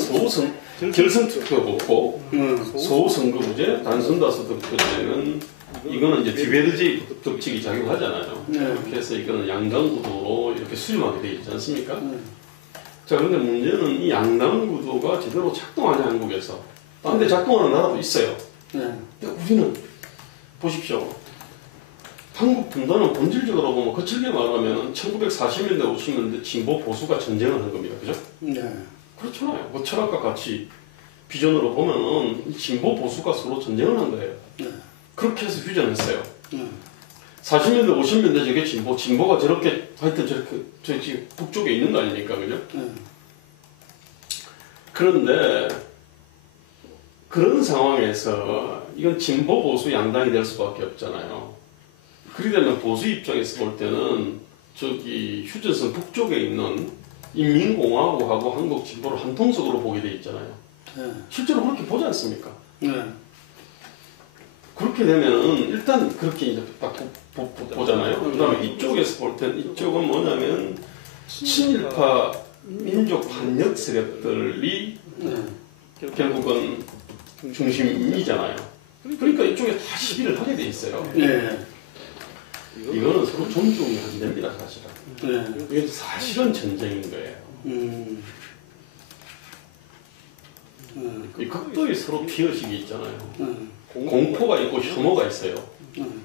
결선투표고 소선거구제, 단순다수 득표제는 이거는 이제 디베르지 법칙이 작용하잖아요. 그렇게 해서 이거는 양당 구도로 이렇게 수렴하게 되어 있지 않습니까? 자, 그런데 문제는 이 양당 구도가 제대로 작동하냐, 한국에서. 딴 데 작동하는 나라도 있어요. 근데 우리는 보십시오. 한국 분단은 본질적으로 보면 거칠게 말하면 1940년대, 50년대 진보 보수가 전쟁을 한 겁니다. 그죠? 그렇잖아요. 뭐 철학과 같이 비전으로 보면은 진보 보수가 서로 전쟁을 한 거예요. 그렇게 해서 휴전했어요. 40년대, 50년대 저게 진보가 저렇게, 하여튼 저렇게, 북쪽에 있는 거 아닙니까? 그죠? 그런데, 그런 상황에서, 이건 진보 보수 양당이 될 수밖에 없잖아요. 그러게 되면 보수 입장에서 볼 때는, 휴전선 북쪽에 있는 인민공화국하고 한국 진보를 한 통속으로 보게 돼 있잖아요. 실제로 그렇게 보지 않습니까? 그렇게 되면은 일단 그렇게 이제 딱 보잖아요. 그 다음에 이쪽에서 볼 때는 이쪽은 뭐냐면 친일파 민족 반역 세력들이 결국은 중심이잖아요. 그러니까 이쪽에 다 시비를 하게 돼 있어요. 이거는 서로 존중이 안 됩니다, 사실은. 이게 사실은 전쟁인 거예요. 이 극도의 서로 피의식이 있잖아요. 공포가 있고 혐오가 있어요.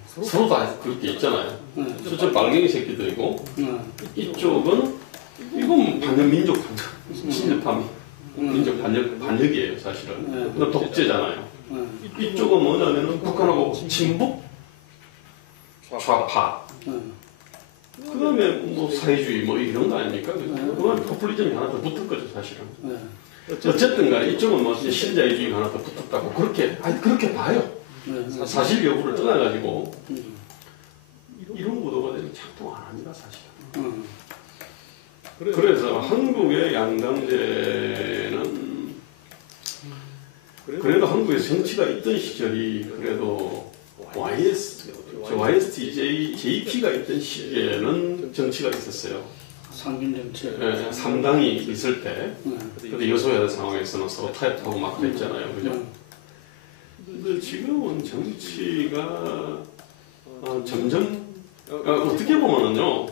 서로 다 그렇게 있잖아요. 저쪽 빨갱이 새끼들이고 이쪽은 이건 반역민족 반역, 친일파 민족 반역이에요, 사실은. 독재잖아요. 이쪽은 뭐냐면은 북한하고 친북 좌파. 그 다음에 뭐 사회주의 뭐 이런 거 아닙니까? 그건 포퓰리즘이 하나 더 붙은 거죠, 사실은. 어쨌든 간에 이쪽은 뭐 신자유주의가 하나 더 붙었다고 그렇게 봐요. 사실 여부를 떠나가지고 이런 구도가 되면 작동 안 합니다, 사실은. 그래서 한국의 양당제는 그래도 한국에 정치가 있던 시절이 그래도 YST, JP가 있던 시기에는 정치가 있었어요. 상균 정치. 네, 3당이 있을 때, 근데 여소야대 상황에서는 서로 타협하고 막 그랬잖아요. 그죠? 근데 지금은 정치가 점점, 어떻게 보면은요,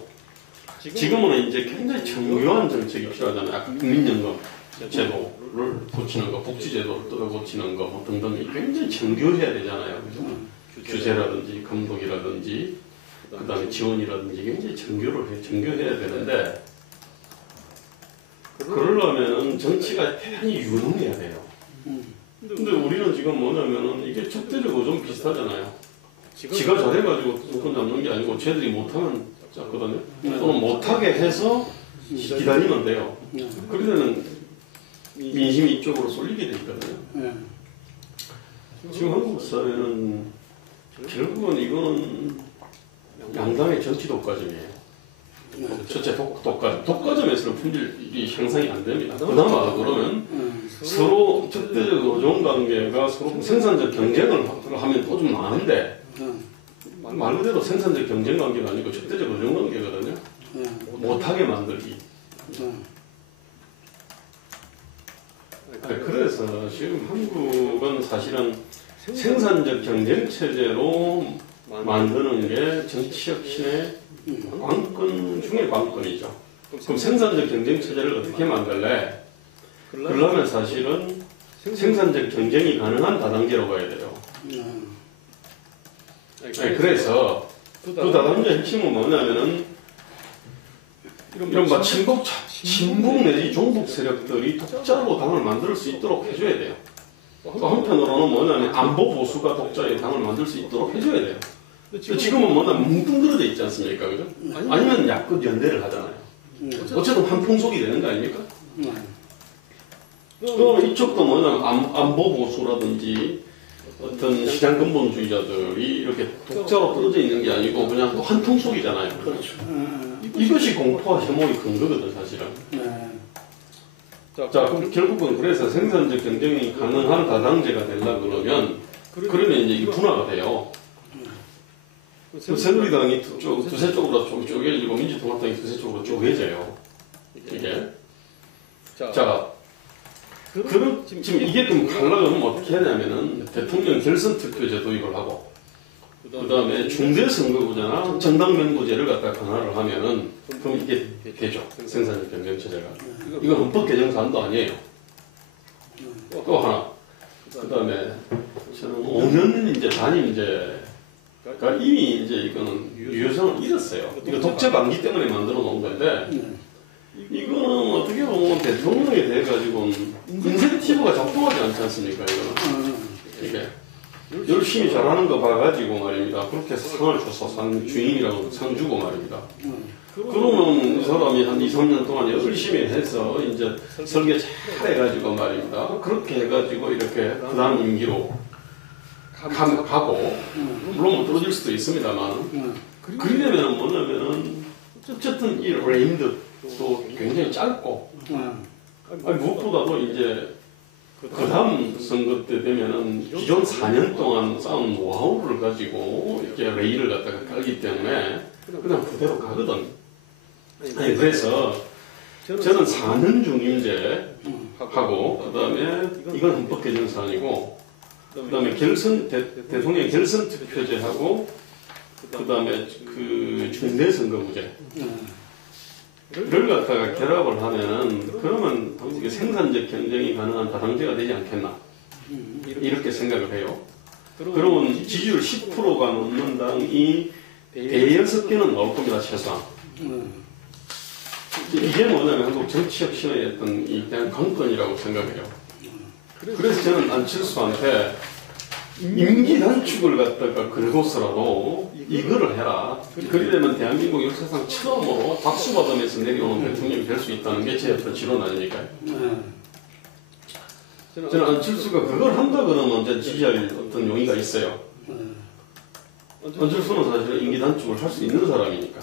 지금은 이제 굉장히 정교한 정책이 필요하잖아요. 아까 국민연금 제도를 고치는 거, 복지제도를 또 고치는 거, 뭐 등등 굉장히 정교해야 되잖아요. 그죠? 규제라든지 감독이라든지 그 다음에 지원이라든지 굉장히 정교해야 되는데 그러려면 정치가 대단히 유능해야 돼요. 근데 우리는 지금 뭐냐면은 이게 적대적으로 좀 비슷하잖아요. 지가 잘해가지고 정권 잡는 게 아니고 쟤들이 못하면 잡거든요. 또는 못하게 해서 기다리면 돼요. 그러면은 민심이 이쪽으로 쏠리게 돼 있거든요. 지금 한국 사회는 결국은 이거는 양당의 정치 독과점이에요. 첫째 독과점에서는 품질이 향상이 안 됩니다. 그나마 그러면 서로 적대적 의존 관계가 서로 생산적 경쟁을 하면 또 좀 많은데 말 그대로 생산적 경쟁 관계가 아니고 적대적 의존 관계거든요. 못하게 만들기. 그래서 지금 한국은 사실은 생산적 경쟁 체제로 만드는 게 정치적 신의 관건 중의 관건이죠. 그럼 생산적 경쟁 체제를 어떻게 만들래? 그러려면 사실은 생산적 경쟁이 가능한 다당제로 가야 돼요. 그래서 그 다당제 핵심은 뭐냐면은 이런 친북 내지 종북 세력들이 독자로 당을 만들 수 있도록 해줘야 돼요. 또 한편으로는 뭐냐면 안보 보수가 독자의 당을 만들 수 있도록 해줘야 돼요. 지금은 뭐냐면 뭉뚱그려져 있지 않습니까? 그죠? 아니면 약간 연대를 하잖아요. 어쨌든 한 풍속이 되는 거 아닙니까? 또 이쪽도 뭐냐면 안보 보수라든지 어떤 시장 근본주의자들이 이렇게 독자로 떨어져 있는 게 아니고 그냥 또 한 통속이잖아요. 그렇죠. 이것이 공포와 혐오의 근거거든, 사실은. 자, 그럼 결국은 그래서 생산적 경쟁이 가능한 다당제가 되려 그러면 이제 이게 분화가 돼요. 새누리당이 두세 쪽으로 쪼개지고 민주통합당이 두세 쪽으로 쪼개져요. 이게. 자, 지금 이게 좀 가려면 어떻게 하냐면은 대통령 결선 투표제 도입을 하고 그 다음에 중대선거구제나 정당명부제를 갖다 강화를 하면은 그럼 이게 되죠. 생산적 경쟁체제가. 이건 헌법 개정 사안도 아니에요. 또 하나. 그 다음에 저는 5년 이제 단임제가 이미 이제 이거는 유효성을 잃었어요. 이거 독재 방지 때문에 만들어 놓은 건데 이거는 어떻게 보면 대통령에 대해 가지고는 인센티브가 작동하지 않지 않습니까? 이거는 이게 열심히 잘하는 거 봐가지고 말입니다. 그렇게 상을 줘서 주인이라고 상 주고 말입니다. 그러면 이 사람이 한 2, 3년 동안 열심히 해서 이제 설계 잘 해가지고 말입니다. 그렇게 해가지고 이렇게 그 다음 임기로 가고 물론 못 떨어질 수도 있습니다만 그러려면 뭐냐면은 어쨌든 이 레임도 굉장히 짧고 무엇보다도 이제 그 다음 선거 때 되면은 기존 4년 동안 쌓은 노하우를 가지고 이렇게 레일을 갖다가 깔기 때문에 그냥 그대로 가거든. 그래서 저는 4년 중임제 하고 그 다음에 이건 헌법 개정 사안이고 그 다음에 대통령 결선 투표제하고 그 다음에 그 중대선거구제 를 갖다가 결합을 하면은 그러면 이게 생산적 경쟁이 가능한 다당제가 되지 않겠나 이렇게 생각을 해요. 그러면 지지율 10%가 넘는 당이 대여섯 개는 나올 겁니다. 최소한. 이게 뭐냐면 한국 정치적 신의 어떤 이 대한 관건이라고 생각해요. 그래서 저는 안철수한테 임기 단축을 갖다가 걸고서라도 이거를 해라. 그러려면 대한민국 역사상 처음으로 박수 받으면서 내려오는 대통령이 될 수 있다는 게 제 어떤 지론 아닙니까? 저는 안철수가 그걸 한다 그러면 이제 지지할 어떤 용의가 있어요. 안철수는 사실 임기 단축을 할 수 있는 사람이니까.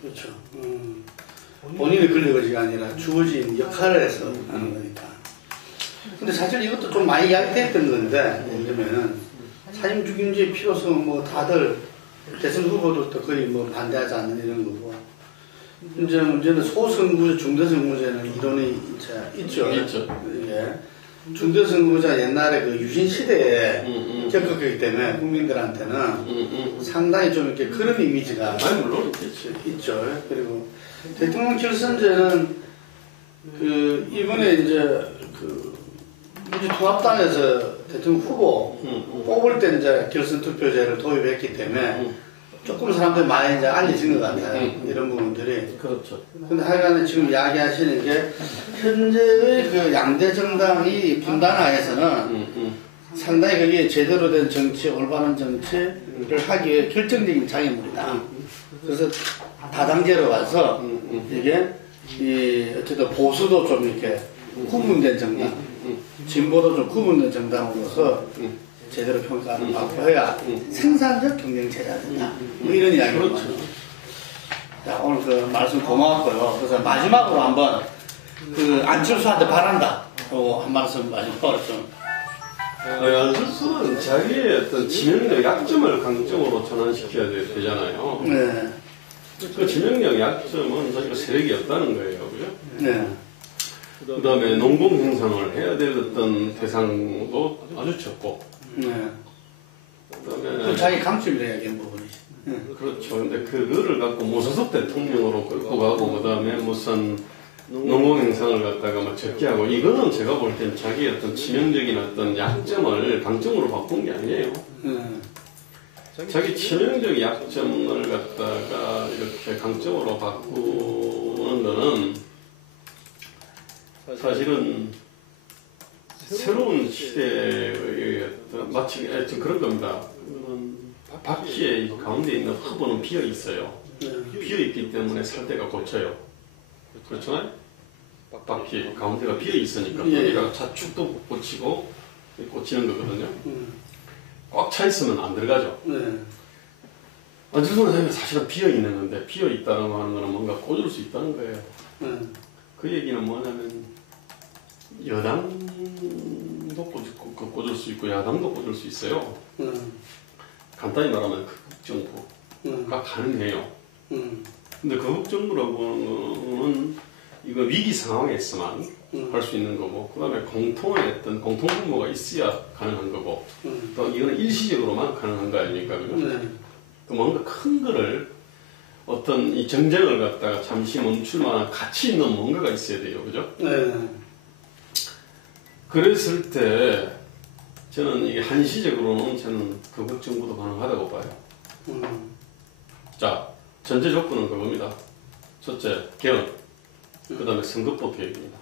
그렇죠. 본인의 권력의지가 아니라 주어진 역할을 해서 하는 거니까. 근데 사실 이것도 좀 많이 이야기됐던 건데, 예를 들면은, 사임 중임제의 필요성은 뭐 다들 대선 후보들도 거의 뭐 반대하지 않는 이런 거고. 이제 문제는 소선거구제, 중대선거구제는 이론이 이제 있죠. 예. 중대선거구제가 옛날에 그 유신 시대에 겪었기 때문에 국민들한테는 상당히 좀 이렇게 그런 이미지가 물론 있죠. 그리고 대통령 결선제는 그 이번에 이제 그 민주통합당에서 대통령 후보 뽑을 때 이제 결선 투표제를 도입했기 때문에 조금 사람들이 많이 이제 알려진 것 같아요. 이런 부분들이. 그렇죠. 근데 하여간에 지금 이야기하시는 게 현재의 그 양대 정당이 분단하에서는 상당히 그게 제대로 된 정치, 올바른 정치를 하기 위해 결정적인 장애물이다. 그래서 다당제로 와서 이게 어쨌든 보수도 좀 이렇게 구분된 정당, 진보도 좀 구분된 정당으로서 제대로 평가를 받고 해야 생산적 경쟁체가 된다. 뭐 이런 이야기입니다. 자, 오늘 그 말씀 고마웠고요. 그래서 마지막으로 한번 그 안철수한테 바란다. 한 말씀 마지막으로 좀. 안철수는 자기의 어떤 지명력 약점을 강점으로 전환시켜야 되잖아요. 네. 그 지명력 약점은 사실 세력이 없다는 거예요. 그죠? 네. 그 다음에 농공 형성을 해야 될 어떤 대상도 아주 적고. 네. 그다음에 그 자기 강점이라 얘기한 부분이지. 그렇죠. 근데 그거를 갖고 무소속 대통령으로 끌고 가고 그다음에 무슨 농공 행상을 갖다가 막 적게 하고 이거는 제가 볼 땐 자기 어떤 치명적인 어떤 약점을 강점으로 바꾼 게 아니에요. 자기 치명적 약점을 갖다가 이렇게 강점으로 바꾸는 거는 사실은 새로운 시대의 어떤 마치 그런 겁니다. 바퀴의 가운데 있는 화분은 비어 있어요. 비어 있기 때문에 살 때가 꽂혀요. 그렇잖아요? 바퀴 가운데가 비어 있으니까 거기가 자축도 꽂히고 꽂히는 거거든요. 꽉 차 있으면 안 들어가죠. 안철수는 사실은 비어 있는 건데 비어 있다는 거 하는 거는 뭔가 꽂을 수 있다는 거예요. 그 얘기는 뭐냐면 여당도 꽂을 수 있고 야당도 꽂을 수 있어요. 간단히 말하면 극정부가 가능해요. 근데 극정부라고 하는 거는 이거 위기 상황에서만 할 수 있는 거고, 그 다음에 공통의 어떤 공통분모가 있어야 가능한 거고, 또 이거는 일시적으로만 가능한 거 아닙니까? 또 뭔가 큰 거를 어떤 이 정쟁을 갖다가 잠시 멈출 만한 가치 있는 뭔가가 있어야 돼요. 그죠? 그랬을 때 저는 이게 한시적으로는 저는 극정부도 가능하다고 봐요. 자, 전제 조건은 그겁니다. 첫째, 개헌. 그 다음에 선거법 개혁입니다.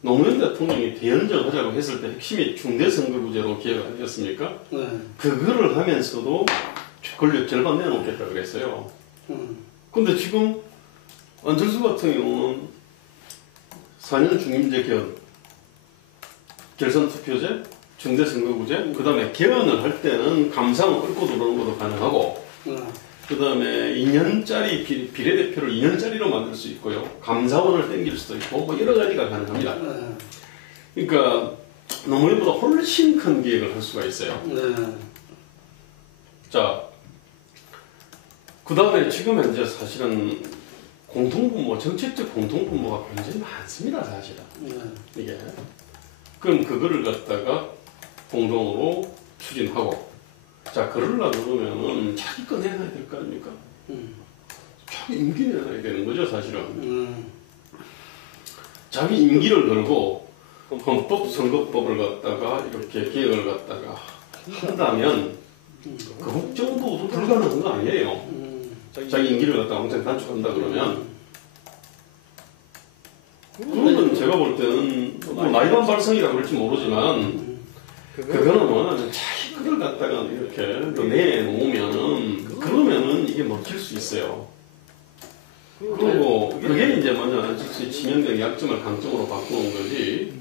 노무현 대통령이 대연정 하자고 했을 때 핵심이 중대선거구제로 기획 아니었습니까? 그거를 하면서도 권력 절반 내놓겠다고 그랬어요. 근데 지금 안철수 같은 경우는 4년 중임제 개헌, 결선 투표제, 중대선거구제, 그 다음에 개헌을 할 때는 감상을 끌고 들어오는 것도 가능하고, 그 다음에 2년짜리 비례대표를 2년짜리로 만들 수 있고요. 감사원을 땡길 수도 있고, 뭐 여러 가지가 가능합니다. 그러니까 노무현보다 훨씬 큰 기획을 할 수가 있어요. 자, 그 다음에 지금 현재 사실은 공통분모, 정책적 공통분모가 굉장히 많습니다, 사실은. 이게. 그럼 그거를 갖다가 공동으로 추진하고, 자, 그러려고 그러면은 자기 거 내놔야 될 거 아닙니까? 자기 임기 내놔야 되는 거죠, 사실은. 자기 임기를 걸고 헌법, 선거법을 갖다가 이렇게 개혁을 갖다가 한다면 극정부도 불가능한 거 아니에요. 자기 임기를 갖다가 왕창 단축한다 그러면. 그러면 제가 볼 때는 뭐 나이반 발성이라고 그럴지 모르지만 그거는 뭐냐면 자기 거를 갖다가 이렇게 내놓으면은 그러면은 이게 먹힐 수 있어요. 그리고 그게 이제 뭐냐 치명적 약점을 강점으로 바꾸는 거지.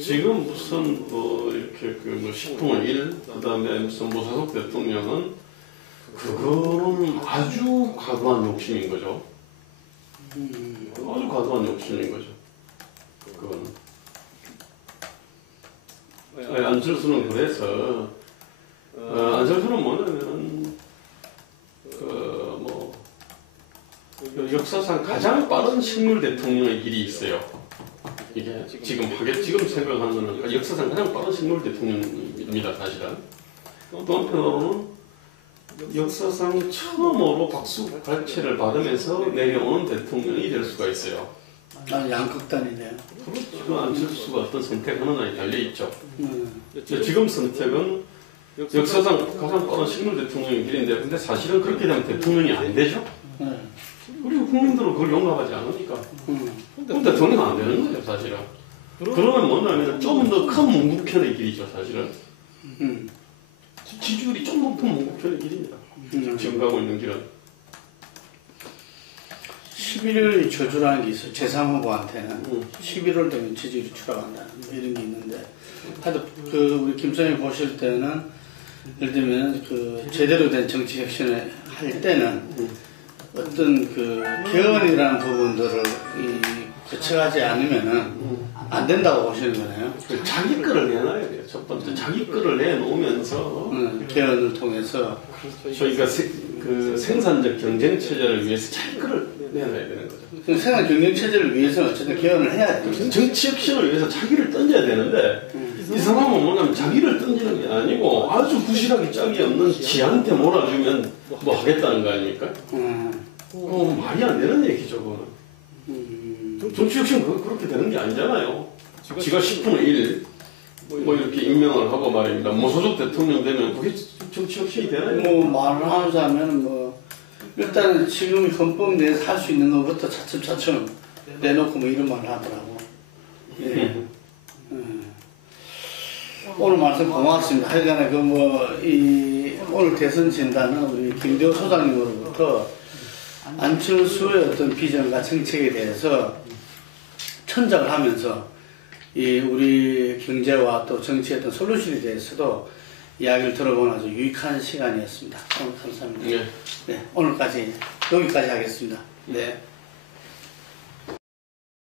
지금 무슨 이렇게 그 식품을 그다음에 무슨 무소속 대통령은 그거는 아주 과도한 욕심인 거죠. 아주 과도한 욕심인 거죠. 그거는. 안철수는 그래서 안철수는 뭐냐면 역사상 가장 빠른 식물 대통령의 길이 있어요. 이게 지금 생각하는 거는 역사상 가장 빠른 식물 대통령입니다, 사실은. 또 한편으로는 역사상 처음으로 박수 갈채를 받으면서 내려오는 대통령이 될 수가 있어요. 양극단이네요. 그렇죠. 안철수가 어떤 선택하느냐에 달려있죠. 지금 선택은 역사상 가장 빠른 식물 대통령의 길인데, 근데 사실은 그렇게 되면 대통령이 안 되죠. 그리고 국민들은 그걸 용납하지 않으니까. 그럼 대통령 안 되는 거죠, 사실은. 그러면 뭐냐면 좀 더 큰 문국현의 길이죠, 사실은. 지지율이 좀 높은 문국표의 길입니다. 지금 가고 있는 길은. 11월 저주라는 게 있어요. 제3후보한테는 11월 되면 지지율이 추락한다는 이런 게 있는데, 하여튼 우리 김정일 보실 때는 예를 들면 제대로 된 정치 혁신을 할 때는 어떤 개헌이라는 부분들을 거쳐가지 않으면은 안 된다고 보시는 거네요. 자기 거를 내놔야 돼요. 첫 번째 자기 거를 내놓으면서 개헌을 통해서 저희가 생산적 경쟁 체제를 위해서 자기 거를 내놔야 되는 거죠. 생산 경쟁 체제를 위해서는 어쨌든 개헌을 해야 돼요. 정치 혁신을 위해서 자기를 던져야 되는데 이 사람은 뭐냐면 자기를 던지는 게 아니고 아주 부실하게 짝이 없는 지한테 몰아주면 뭐 하겠다는 거 아닙니까? 말이 안 되는 얘기죠, 그거는. 정치 혁신 그렇게 되는 게 아니잖아요. 지가 10분의 1 뭐 이렇게 임명을 하고 말입니다. 무소속 대통령 되면 그게 정치 혁신이 되나요? 뭐 말을 하자면 일단은 지금 헌법 내에서 할 수 있는 것부터 차츰차츰 내놓고 뭐 이런 말을 하더라고. 예. 오늘 말씀 고맙습니다. 하여간에 오늘 대선 진단은 우리 김대호 소장님으로부터 안철수의 어떤 비전과 정책에 대해서 천작을 하면서 우리 경제와 또 정치의 어떤 솔루션에 대해서도 이야기를 들어보는 아주 유익한 시간이었습니다. 오늘 감사합니다. 네. 네, 오늘까지 여기까지 하겠습니다. 네.